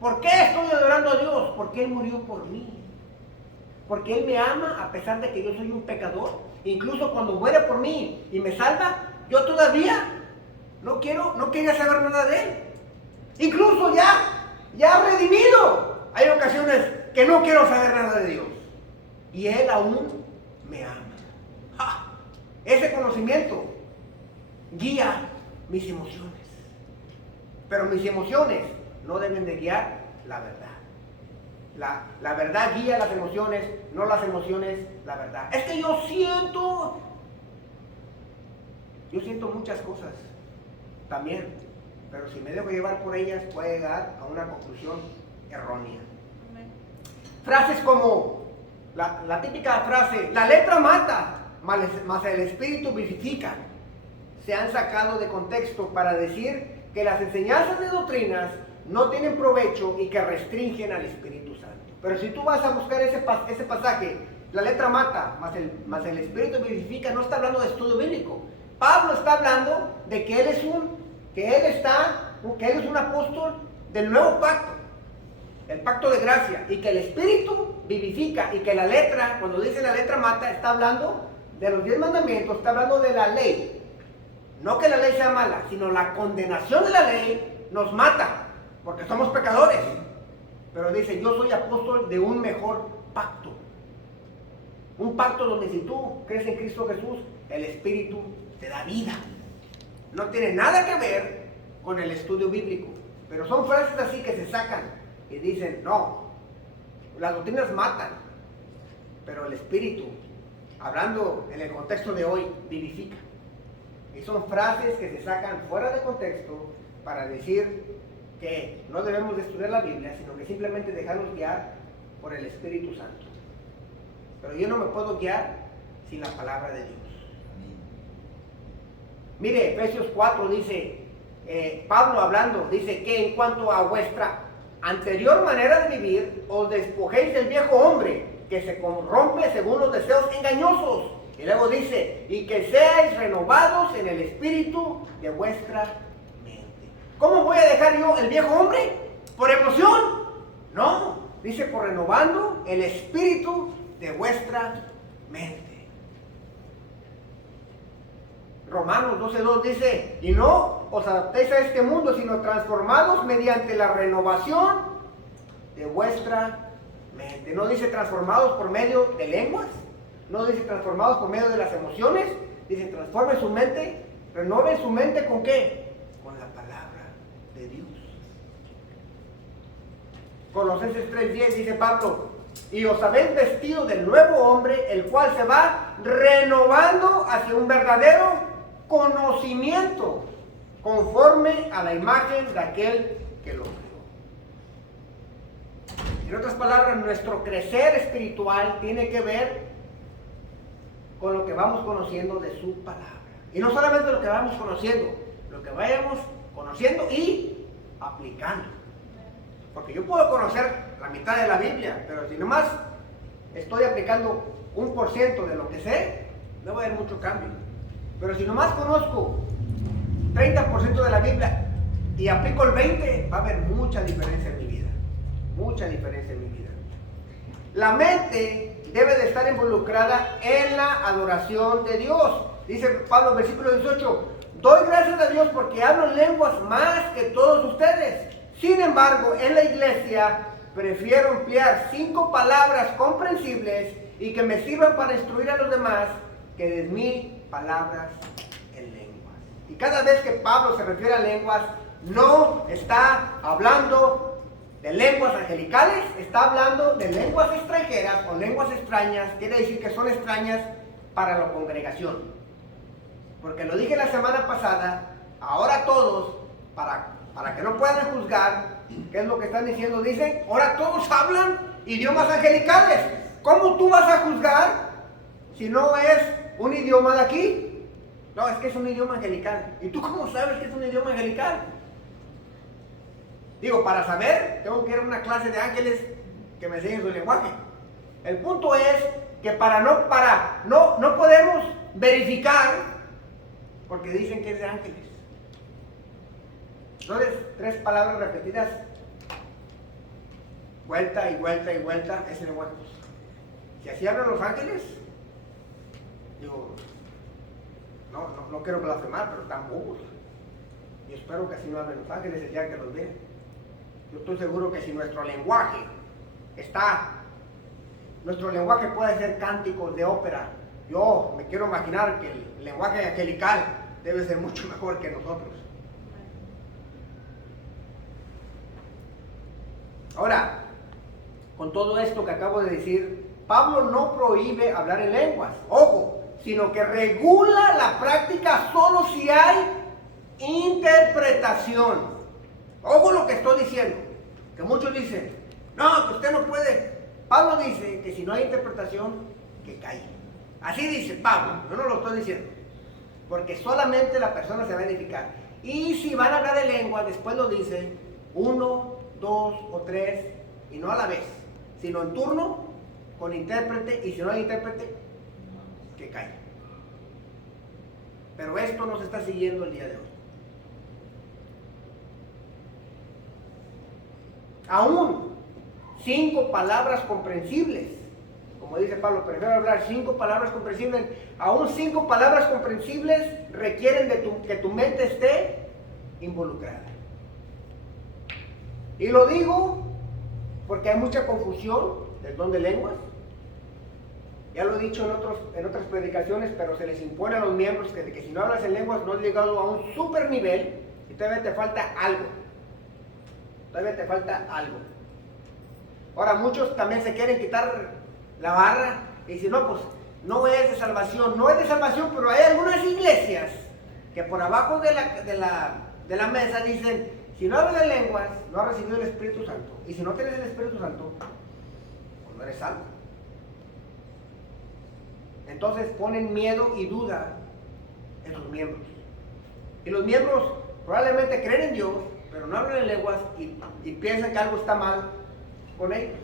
¿Por qué estoy adorando a Dios? Porque Él murió por mí. Porque Él me ama a pesar de que yo soy un pecador. Incluso cuando muere por mí y me salva, yo todavía no quería saber nada de Él. Incluso ya redimido. Hay ocasiones que no quiero saber nada de Dios. Y Él aún me ama. ¡Ja! Ese conocimiento guía mis emociones. Pero mis emociones no deben de guiar la verdad. La verdad guía las emociones, no las emociones la verdad. Es que yo siento muchas cosas también, pero si me dejo llevar por ellas puede llegar a una conclusión errónea. Frases como la típica frase, la letra mata, mas el espíritu vivifica, se han sacado de contexto para decir que las enseñanzas de doctrinas no tienen provecho y que restringen al Espíritu Santo. Pero si tú vas a buscar ese pasaje, la letra mata, mas el Espíritu vivifica, no está hablando de estudio bíblico. Pablo está hablando de que él es un apóstol del nuevo pacto, el pacto de gracia, y que el Espíritu vivifica, y que la letra, cuando dice la letra mata, está hablando de los 10 mandamientos, está hablando de la ley. No que la ley sea mala, sino la condenación de la ley nos mata, porque somos pecadores. Pero dice, yo soy apóstol de un mejor pacto. Un pacto donde si tú crees en Cristo Jesús, el Espíritu te da vida. No tiene nada que ver con el estudio bíblico. Pero son frases así que se sacan y dicen, no, las doctrinas matan, pero el Espíritu, hablando en el contexto de hoy, vivifica. Y son frases que se sacan fuera de contexto para decir que no debemos de estudiar la Biblia, sino que simplemente dejarnos guiar por el Espíritu Santo. Pero yo no me puedo guiar sin la palabra de Dios. Mire, Efesios 4 dice, Pablo hablando, dice que en cuanto a vuestra anterior manera de vivir, os despojéis del viejo hombre, que se corrompe según los deseos engañosos. Y luego dice, y que seáis renovados en el espíritu de vuestra mente. ¿Cómo voy a dejar yo el viejo hombre? ¿Por emoción? No, dice por renovando el espíritu de vuestra mente. Romanos 12:2 dice, y no os adaptéis a este mundo, sino transformados mediante la renovación de vuestra mente. No dice transformados por medio de lenguas, no dice transformados por medio de las emociones, dice transforme su mente, renove su mente ¿con qué? Con la palabra de Dios. Colosenses 3:10 dice Pablo, y os habéis vestido del nuevo hombre, el cual se va renovando hacia un verdadero conocimiento, conforme a la imagen de aquel que lo creó. En otras palabras, nuestro crecer espiritual tiene que ver con lo que vamos conociendo de su palabra. Y no solamente lo que vamos conociendo, lo que vayamos conociendo y aplicando. Porque yo puedo conocer la mitad de la Biblia, pero si nomás estoy aplicando 1% de lo que sé, no va a haber mucho cambio. Pero si nomás conozco 30% de la Biblia y aplico el 20%, va a haber mucha diferencia en mi vida. Mucha diferencia en mi vida. La mente debe de estar involucrada en la adoración de Dios. Dice Pablo, versículo 18, doy gracias a Dios porque hablo lenguas más que todos ustedes. Sin embargo, en la iglesia prefiero emplear 5 palabras comprensibles y que me sirvan para instruir a los demás que 10,000 palabras en lenguas. Y cada vez que Pablo se refiere a lenguas, no está hablando de lenguas angelicales, está hablando de lenguas extranjeras o lenguas extrañas. Quiere decir que son extrañas para la congregación. Porque lo dije la semana pasada, ahora todos, para que no puedan juzgar, ¿qué es lo que están diciendo? Dicen, ahora todos hablan idiomas angelicales. ¿Cómo tú vas a juzgar si no es un idioma de aquí? No, es que es un idioma angelical. ¿Y tú cómo sabes que es un idioma angelical? Digo, para saber, tengo que ir a una clase de ángeles que me enseñen su lenguaje. El punto es que no podemos verificar porque dicen que es de ángeles. Entonces, 3 palabras repetidas, vuelta y vuelta y vuelta, es el lenguaje. Si así hablan los ángeles, digo, no quiero blasfemar, pero están bobos. Y espero que así no hablen los ángeles el día que los vean. Yo estoy seguro que si nuestro lenguaje puede ser cánticos de ópera. Yo me quiero imaginar que el lenguaje angelical debe ser mucho mejor que nosotros. Ahora, con todo esto que acabo de decir, Pablo no prohíbe hablar en lenguas, ojo, sino que regula la práctica solo si hay interpretación. Ojo lo que estoy diciendo, que muchos dicen, no, que usted no puede. Pablo dice que si no hay interpretación, que calle. Así dice Pablo, yo no lo estoy diciendo, porque solamente la persona se va a edificar. Y si van a hablar en lengua, después lo dice 1, 2 o 3, y no a la vez, sino en turno, con intérprete, y si no hay intérprete, que calle. Pero esto no se está siguiendo el día de hoy. Aún 5 palabras comprensibles, como dice Pablo, prefiero hablar 5 palabras comprensibles. Aún 5 palabras comprensibles requieren que tu mente esté involucrada. Y lo digo porque hay mucha confusión del don de lenguas. Ya lo he dicho en otras predicaciones, pero se les impone a los miembros que si no hablas en lenguas no has llegado a un super nivel y todavía te falta algo. Ahora muchos también se quieren quitar la barra y dicen, no, pues no es de salvación. No es de salvación, pero hay algunas iglesias que por abajo de la mesa dicen, si no hablas de lenguas, no has recibido el Espíritu Santo. Y si no tienes el Espíritu Santo, pues no eres salvo. Entonces ponen miedo y duda en sus miembros. Y los miembros probablemente creen en Dios, pero no hablan en lenguas y piensan que algo está mal con ellos.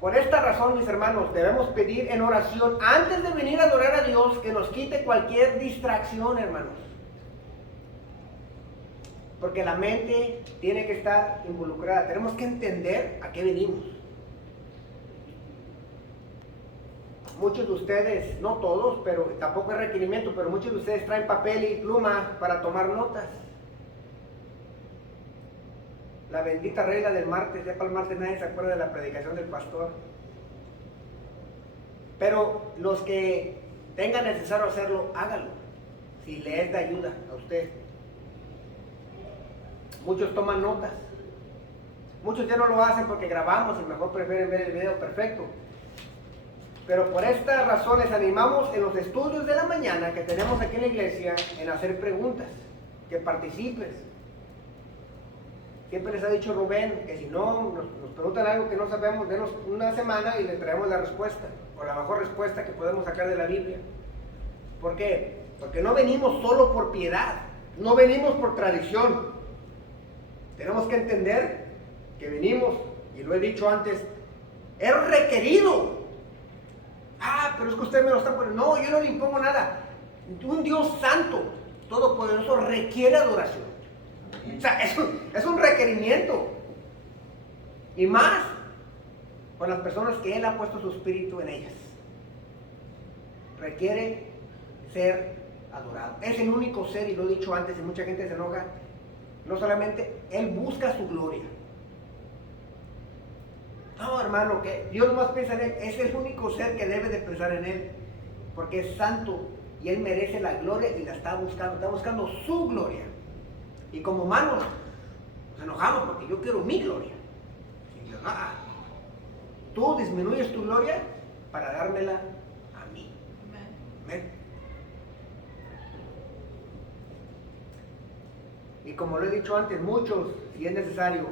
Por esta razón, mis hermanos, debemos pedir en oración antes de venir a adorar a Dios que nos quite cualquier distracción, hermanos. Porque la mente tiene que estar involucrada. Tenemos que entender a qué venimos. Muchos de ustedes, no todos, pero tampoco es requerimiento, pero muchos de ustedes traen papel y pluma para tomar notas. La bendita regla del martes, ya para el martes nadie se acuerda de la predicación del pastor. Pero los que tengan necesario hacerlo, hágalo, si le es de ayuda a usted. Muchos toman notas. Muchos ya no lo hacen porque grabamos y mejor prefieren ver el video perfecto. Pero por esta razón les animamos en los estudios de la mañana que tenemos aquí en la iglesia en hacer preguntas, que participes. Siempre les ha dicho Rubén que si no nos preguntan algo que no sabemos, denos una semana y le traemos la respuesta, o la mejor respuesta que podemos sacar de la Biblia. ¿Por qué? Porque no venimos solo por piedad, no venimos por tradición. Tenemos que entender que venimos, y lo he dicho antes, es requerido. Ah, pero es que usted me lo está poniendo. No, yo no le impongo nada. Un Dios santo, todopoderoso, requiere adoración. O sea, es un requerimiento. Y más por las personas que Él ha puesto su espíritu en ellas. Requiere ser adorado. Es el único ser, y lo he dicho antes, y mucha gente se enoja. No solamente Él busca su gloria. No, hermano, que Dios nomás piensa en Él. Es el único ser que debe de pensar en Él. Porque es santo y Él merece la gloria y la está buscando su gloria. Y como humanos nos enojamos porque yo quiero mi gloria. Y yo, tú disminuyes tu gloria para dármela a mí. Amén. Y como lo he dicho antes, muchos, si es necesario,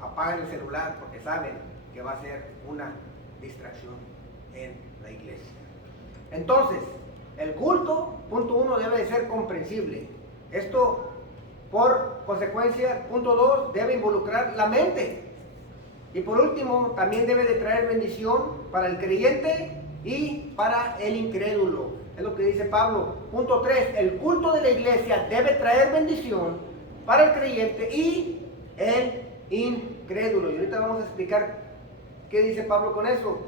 apagan el celular porque saben que va a ser una distracción en la iglesia. Entonces, el culto, punto 1, debe de ser comprensible. Esto, por consecuencia, punto 2, debe involucrar la mente. Y por último, también debe de traer bendición para el creyente y para el incrédulo. Es lo que dice Pablo. Punto 3, el culto de la iglesia debe traer bendición para el creyente y el incrédulo. Y ahorita vamos a explicar qué dice Pablo con eso.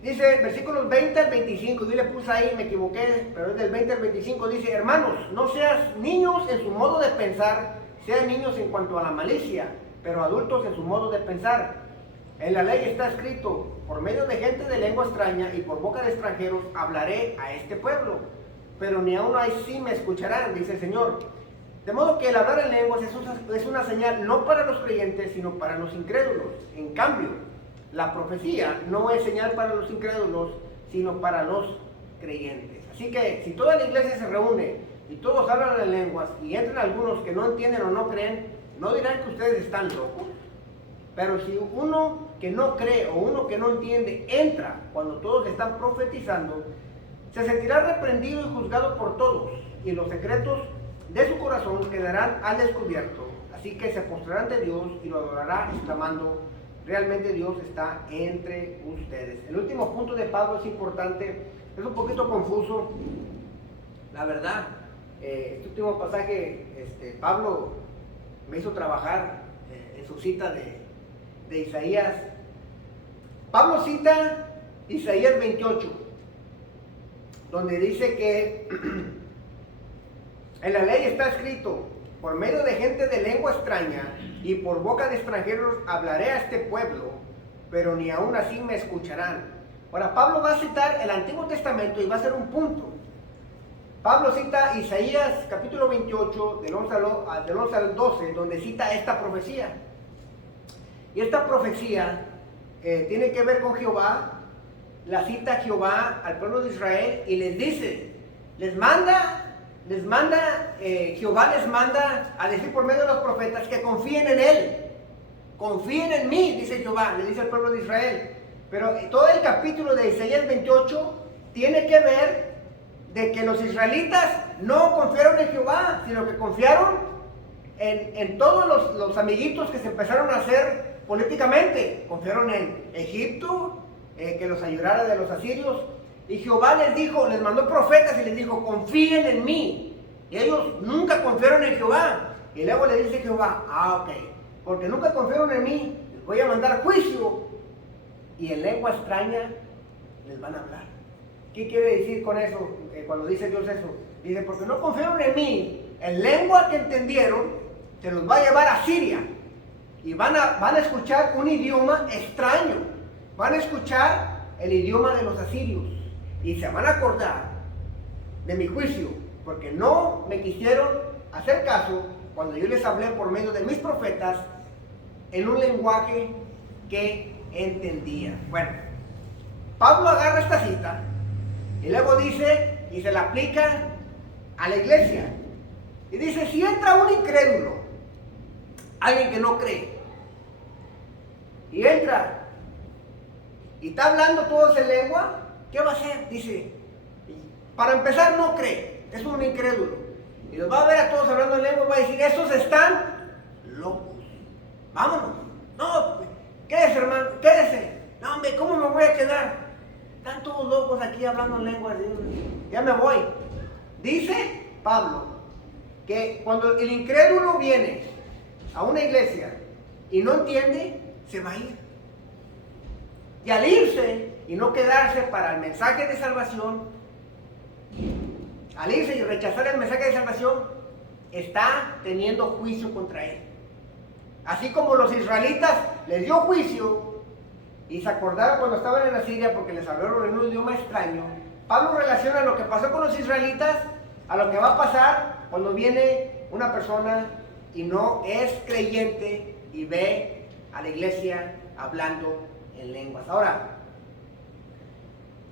Dice versículos 20 al 25, yo le puse ahí, me equivoqué, pero es del 20 al 25, dice: hermanos, no seas niños en su modo de pensar, sean niños en cuanto a la malicia, pero adultos en su modo de pensar. En la ley está escrito: por medio de gente de lengua extraña y por boca de extranjeros hablaré a este pueblo, pero ni aún así me escucharán, dice el Señor. De modo que el hablar en lenguas es una señal no para los creyentes, sino para los incrédulos. En cambio, la profecía no es señal para los incrédulos, sino para los creyentes. Así que si toda la iglesia se reúne y todos hablan en lenguas y entran algunos que no entienden o no creen, no dirán que ustedes están locos. Pero si uno que no cree o uno que no entiende entra cuando todos están profetizando, se sentirá reprendido y juzgado por todos, y los secretos de su corazón quedarán al descubierto. Así que se postrarán ante Dios y lo adorará exclamando: realmente Dios está entre ustedes. El último punto de Pablo es importante, es un poquito confuso. La verdad, este último pasaje, Pablo me hizo trabajar en su cita de Isaías. Pablo cita Isaías 28, donde dice que en la ley está escrito: por medio de gente de lengua extraña y por boca de extranjeros hablaré a este pueblo, pero ni aún así me escucharán. Ahora, Pablo va a citar el Antiguo Testamento y va a hacer un punto. Pablo cita Isaías capítulo 28, del 11 al 12, donde cita esta profecía. Y esta profecía tiene que ver con Jehová. La cita Jehová al pueblo de Israel y les dice, Jehová les manda a decir por medio de los profetas que confíen en Él. Confíen en mí, dice Jehová, le dice al pueblo de Israel. Pero todo el capítulo de Isaías 28 tiene que ver de que los israelitas no confiaron en Jehová, sino que confiaron en todos los amiguitos que se empezaron a hacer políticamente. Confiaron en Egipto, que los ayudara de los asirios. Y Jehová les dijo, les mandó profetas y les dijo: confíen en mí. Y ellos nunca confiaron en Jehová. Y luego le dice Jehová: ok, porque nunca confiaron en mí, les voy a mandar juicio. Y en lengua extraña les van a hablar. ¿Qué quiere decir con eso? Cuando dice Dios eso, dice: porque no confiaron en mí, en lengua que entendieron, se los va a llevar a Siria. Y van a escuchar un idioma extraño. Van a escuchar el idioma de los asirios. Y se van a acordar de mi juicio, porque no me quisieron hacer caso cuando yo les hablé por medio de mis profetas en un lenguaje que entendían. Bueno, Pablo agarra esta cita y luego dice, y se la aplica a la iglesia. Y dice: si entra un incrédulo, alguien que no cree, y entra y está hablando todos en lengua, ¿qué va a hacer? Dice, para empezar no cree, es un incrédulo. Y los va a ver a todos hablando en lengua y va a decir: esos están locos. Vámonos. No, quédese, hermano, quédese. No, hombre, ¿cómo me voy a quedar? Están todos locos aquí hablando en lengua. ya me voy. Dice Pablo que cuando el incrédulo viene a una iglesia y no entiende, se va a ir. Y al irse y no quedarse para el mensaje de salvación, al irse y rechazar el mensaje de salvación, está teniendo juicio contra él. Así como los israelitas les dio juicio y se acordaron cuando estaban en Asiria porque les hablaron en un idioma extraño, Pablo relaciona lo que pasó con los israelitas a lo que va a pasar cuando viene una persona y no es creyente y ve a la iglesia hablando en lenguas. Ahora,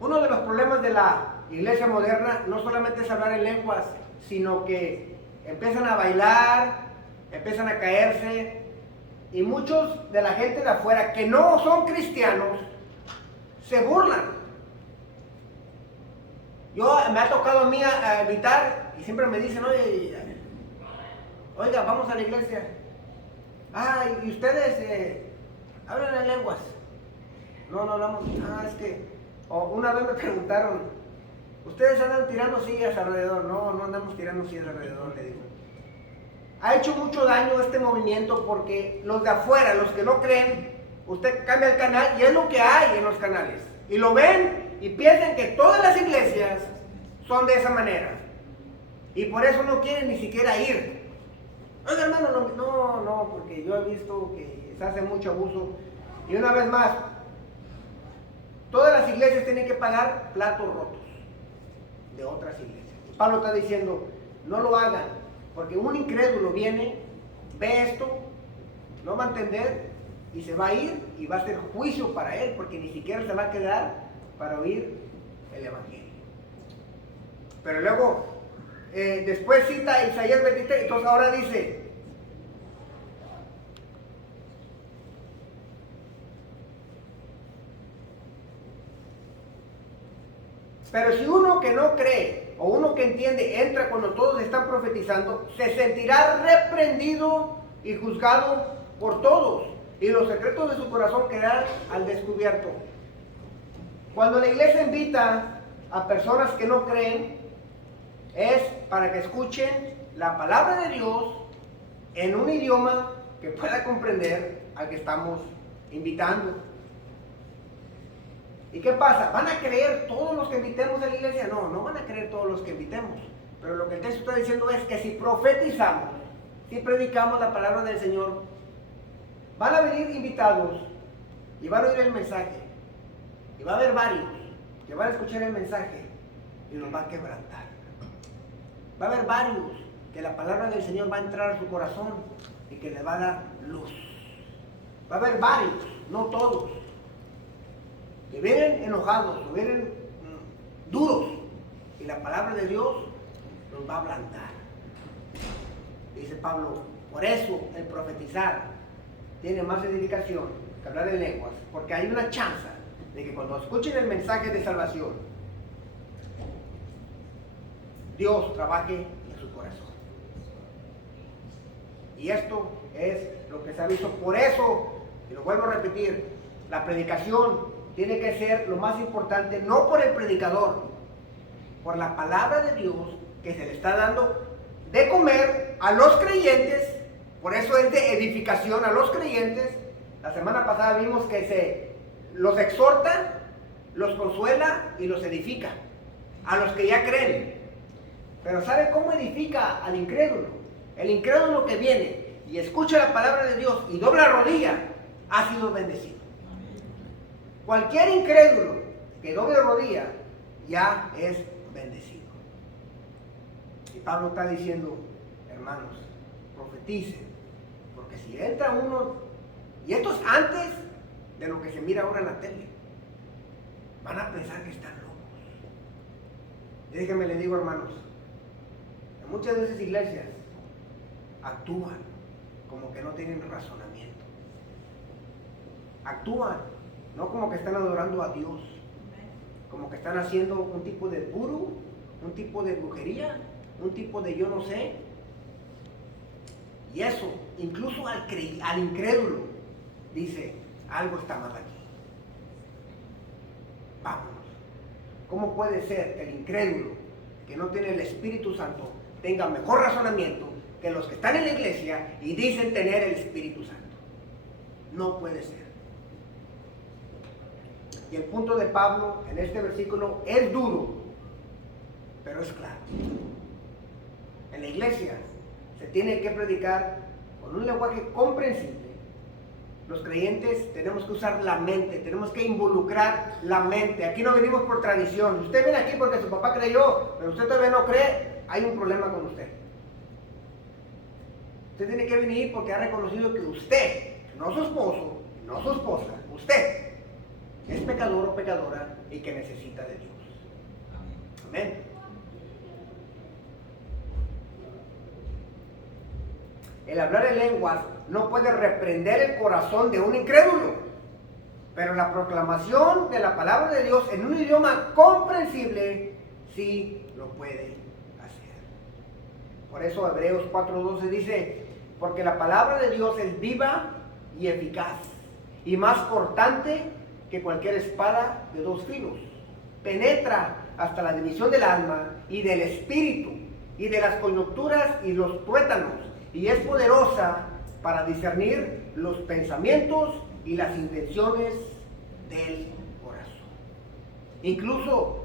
uno de los problemas de la iglesia moderna no solamente es hablar en lenguas, sino que empiezan a bailar, empiezan a caerse, y muchos de la gente de afuera que no son cristianos se burlan. Me ha tocado a mí a invitar y siempre me dicen, oiga, vamos a la iglesia. Y ustedes hablan en lenguas. No hablamos. Es que, una vez me preguntaron, ¿ustedes andan tirando sillas alrededor? No andamos tirando sillas alrededor, le digo. Ha hecho mucho daño este movimiento porque los de afuera, los que no creen, usted cambia el canal y es lo que hay en los canales. Y lo ven y piensan que todas las iglesias son de esa manera. Y por eso no quieren ni siquiera ir. Oiga, hermano, no, porque yo he visto que se hace mucho abuso. Y una vez más, todas las iglesias tienen que pagar platos rotos de otras iglesias. Pablo está diciendo, no lo hagan. Porque un incrédulo viene, ve esto, no va a entender y se va a ir y va a ser juicio para él porque ni siquiera se va a quedar para oír el evangelio. Pero luego, después cita Isaías 23, entonces ahora dice, pero si uno que no cree o uno que entiende entra cuando todos están profetizando, se sentirá reprendido y juzgado por todos, y los secretos de su corazón quedarán al descubierto. Cuando la iglesia invita a personas que no creen, es para que escuchen la palabra de Dios en un idioma que pueda comprender al que estamos invitando. ¿Y qué pasa? ¿Van a creer todos los que invitemos a la iglesia? No van a creer todos los que invitemos. Pero lo que el texto está diciendo es que si profetizamos, si predicamos la palabra del Señor, van a venir invitados y van a oír el mensaje. Y va a haber varios que van a escuchar el mensaje y nos va a quebrantar. Va a haber varios que la palabra del Señor va a entrar a su corazón y que le va a dar luz. Va a haber varios, no todos, que vienen enojados, que vienen duros, y la palabra de Dios nos va a ablandar. Dice Pablo, por eso el profetizar tiene más edificación que hablar en lenguas, porque hay una chance de que cuando escuchen el mensaje de salvación, Dios trabaje en su corazón. Y esto es lo que se ha visto. Por eso, y lo vuelvo a repetir, la predicación tiene que ser lo más importante, no por el predicador, por la palabra de Dios que se le está dando de comer a los creyentes. Por eso es de edificación a los creyentes. La semana pasada vimos que los exhorta, los consuela y los edifica a los que ya creen. Pero ¿sabe cómo edifica al incrédulo? El incrédulo que viene y escucha la palabra de Dios y dobla rodilla, ha sido bendecido. Cualquier incrédulo que doble rodilla ya es bendecido. Y Pablo está diciendo, hermanos, profeticen, porque si entra uno, y esto es antes de lo que se mira ahora en la tele, van a pensar que están locos. Y déjenme le digo, hermanos, en muchas de esas iglesias actúan como que no tienen razonamiento. Actúan no como que están adorando a Dios, como que están haciendo un tipo de vudú, un tipo de brujería, un tipo de yo no sé. Y eso, incluso al incrédulo, dice, algo está mal aquí. Vámonos. ¿Cómo puede ser que el incrédulo que no tiene el Espíritu Santo tenga mejor razonamiento que los que están en la iglesia y dicen tener el Espíritu Santo. No puede ser. Y el punto de Pablo en este versículo es duro, pero es claro. En la iglesia se tiene que predicar con un lenguaje comprensible. Los creyentes tenemos que usar la mente, tenemos que involucrar la mente. Aquí no venimos por tradición. Usted viene aquí porque su papá creyó, pero usted todavía no cree, hay un problema con usted. Usted tiene que venir porque ha reconocido que usted, no su esposo, no su esposa, usted es pecador o pecadora y que necesita de Dios. Amén. El hablar en lenguas no puede reprender el corazón de un incrédulo, pero la proclamación de la palabra de Dios en un idioma comprensible sí lo puede hacer. Por eso Hebreos 4:12 dice: porque la palabra de Dios es viva y eficaz, y más cortante que cualquier espada de dos filos. Penetra hasta la división del alma y del espíritu, y de las coyunturas y los tuétanos, y es poderosa para discernir los pensamientos y las intenciones del corazón. Incluso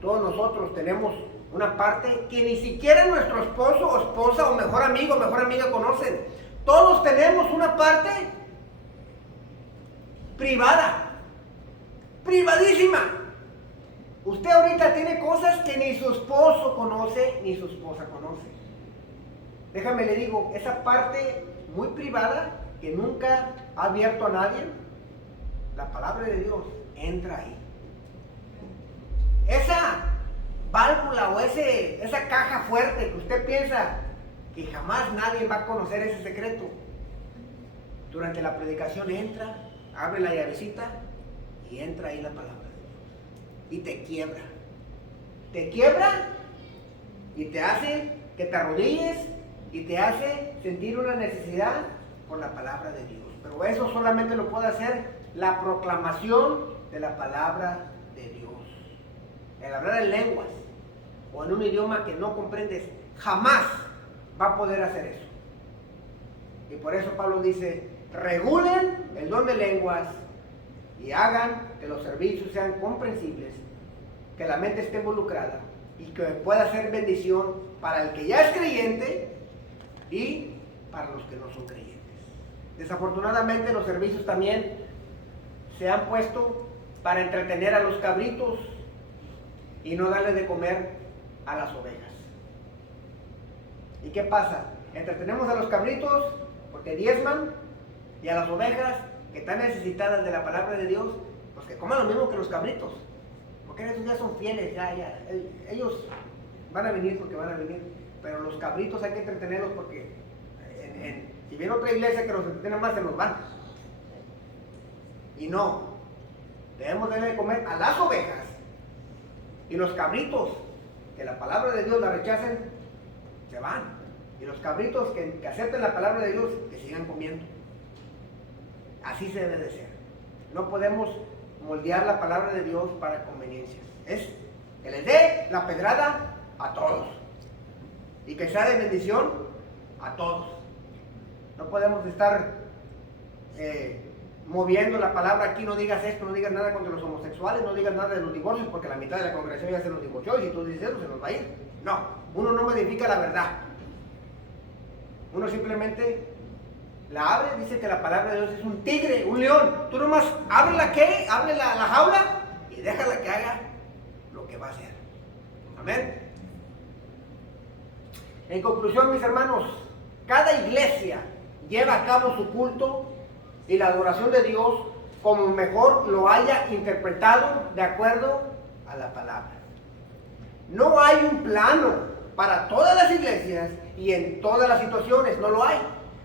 todos nosotros tenemos una parte que ni siquiera nuestro esposo o esposa o mejor amigo o mejor amiga conocen. Todos tenemos una parte privada, privadísima. Usted ahorita tiene cosas que ni su esposo conoce ni su esposa conoce. Déjame le digo, esa parte muy privada que nunca ha abierto a nadie, la palabra de Dios entra ahí. Esa válvula o esa caja fuerte que usted piensa que jamás nadie va a conocer ese secreto, durante la predicación entra, abre la llavecita y entra ahí la palabra de Dios y te quiebra y te hace que te arrodilles y te hace sentir una necesidad por la palabra de Dios. Pero eso solamente lo puede hacer la proclamación de la palabra de Dios. El hablar en lenguas o en un idioma que no comprendes jamás va a poder hacer eso. Y por eso Pablo dice: regulen el don de lenguas y hagan que los servicios sean comprensibles, que la mente esté involucrada y que pueda ser bendición para el que ya es creyente y para los que no son creyentes. Desafortunadamente los servicios también se han puesto para entretener a los cabritos y no darle de comer a las ovejas. ¿Y qué pasa? Entretenemos a los cabritos porque diezman, y a las ovejas que están necesitadas de la palabra de Dios, pues que coman lo mismo que los cabritos, porque esos ya son fieles, ellos van a venir porque van a venir, pero los cabritos hay que entretenerlos porque si viene otra iglesia que los entretiene más, se nos van. Y no, debemos darle de comer a las ovejas, y los cabritos que la palabra de Dios la rechacen, se van. Y los cabritos que acepten la palabra de Dios, que sigan comiendo. Así se debe de ser. No podemos moldear la palabra de Dios para conveniencias. Es que les dé la pedrada a todos y que sea de bendición a todos. No podemos estar moviendo la palabra aquí: no digas esto, no digas nada contra los homosexuales, no digas nada de los divorcios, porque la mitad de la congregación ya se los divorció, y si tú dices eso se nos va a ir. No, uno no modifica la verdad. Uno simplemente la abre. Dice que la palabra de Dios es un tigre, un león. Tú nomás abre la jaula y déjala que haga lo que va a hacer. Amén. En conclusión, mis hermanos, cada iglesia lleva a cabo su culto y la adoración de Dios como mejor lo haya interpretado de acuerdo a la palabra. No hay un plano para todas las iglesias y en todas las situaciones, no lo hay.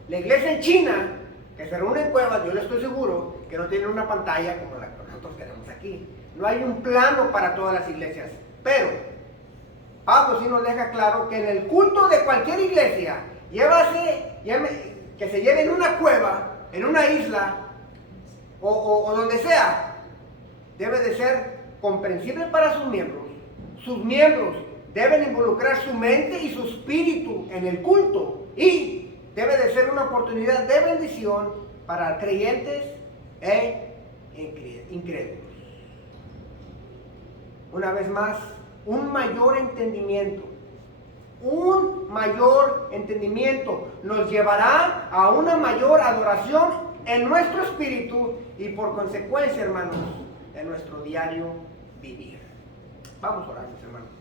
La iglesia en China, que se reúne en cuevas, yo le estoy seguro que no tiene una pantalla como la que nosotros tenemos aquí. No hay un plano para todas las iglesias, pero Pablo sí nos deja claro que en el culto de cualquier iglesia, que se lleve en una cueva, en una isla o donde sea, debe de ser comprensible para sus miembros deben involucrar su mente y su espíritu en el culto y debe de ser una oportunidad de bendición para creyentes e incrédulos. Una vez más, un mayor entendimiento nos llevará a una mayor adoración en nuestro espíritu y por consecuencia, hermanos, en nuestro diario vivir. Vamos a orar, mis hermanos.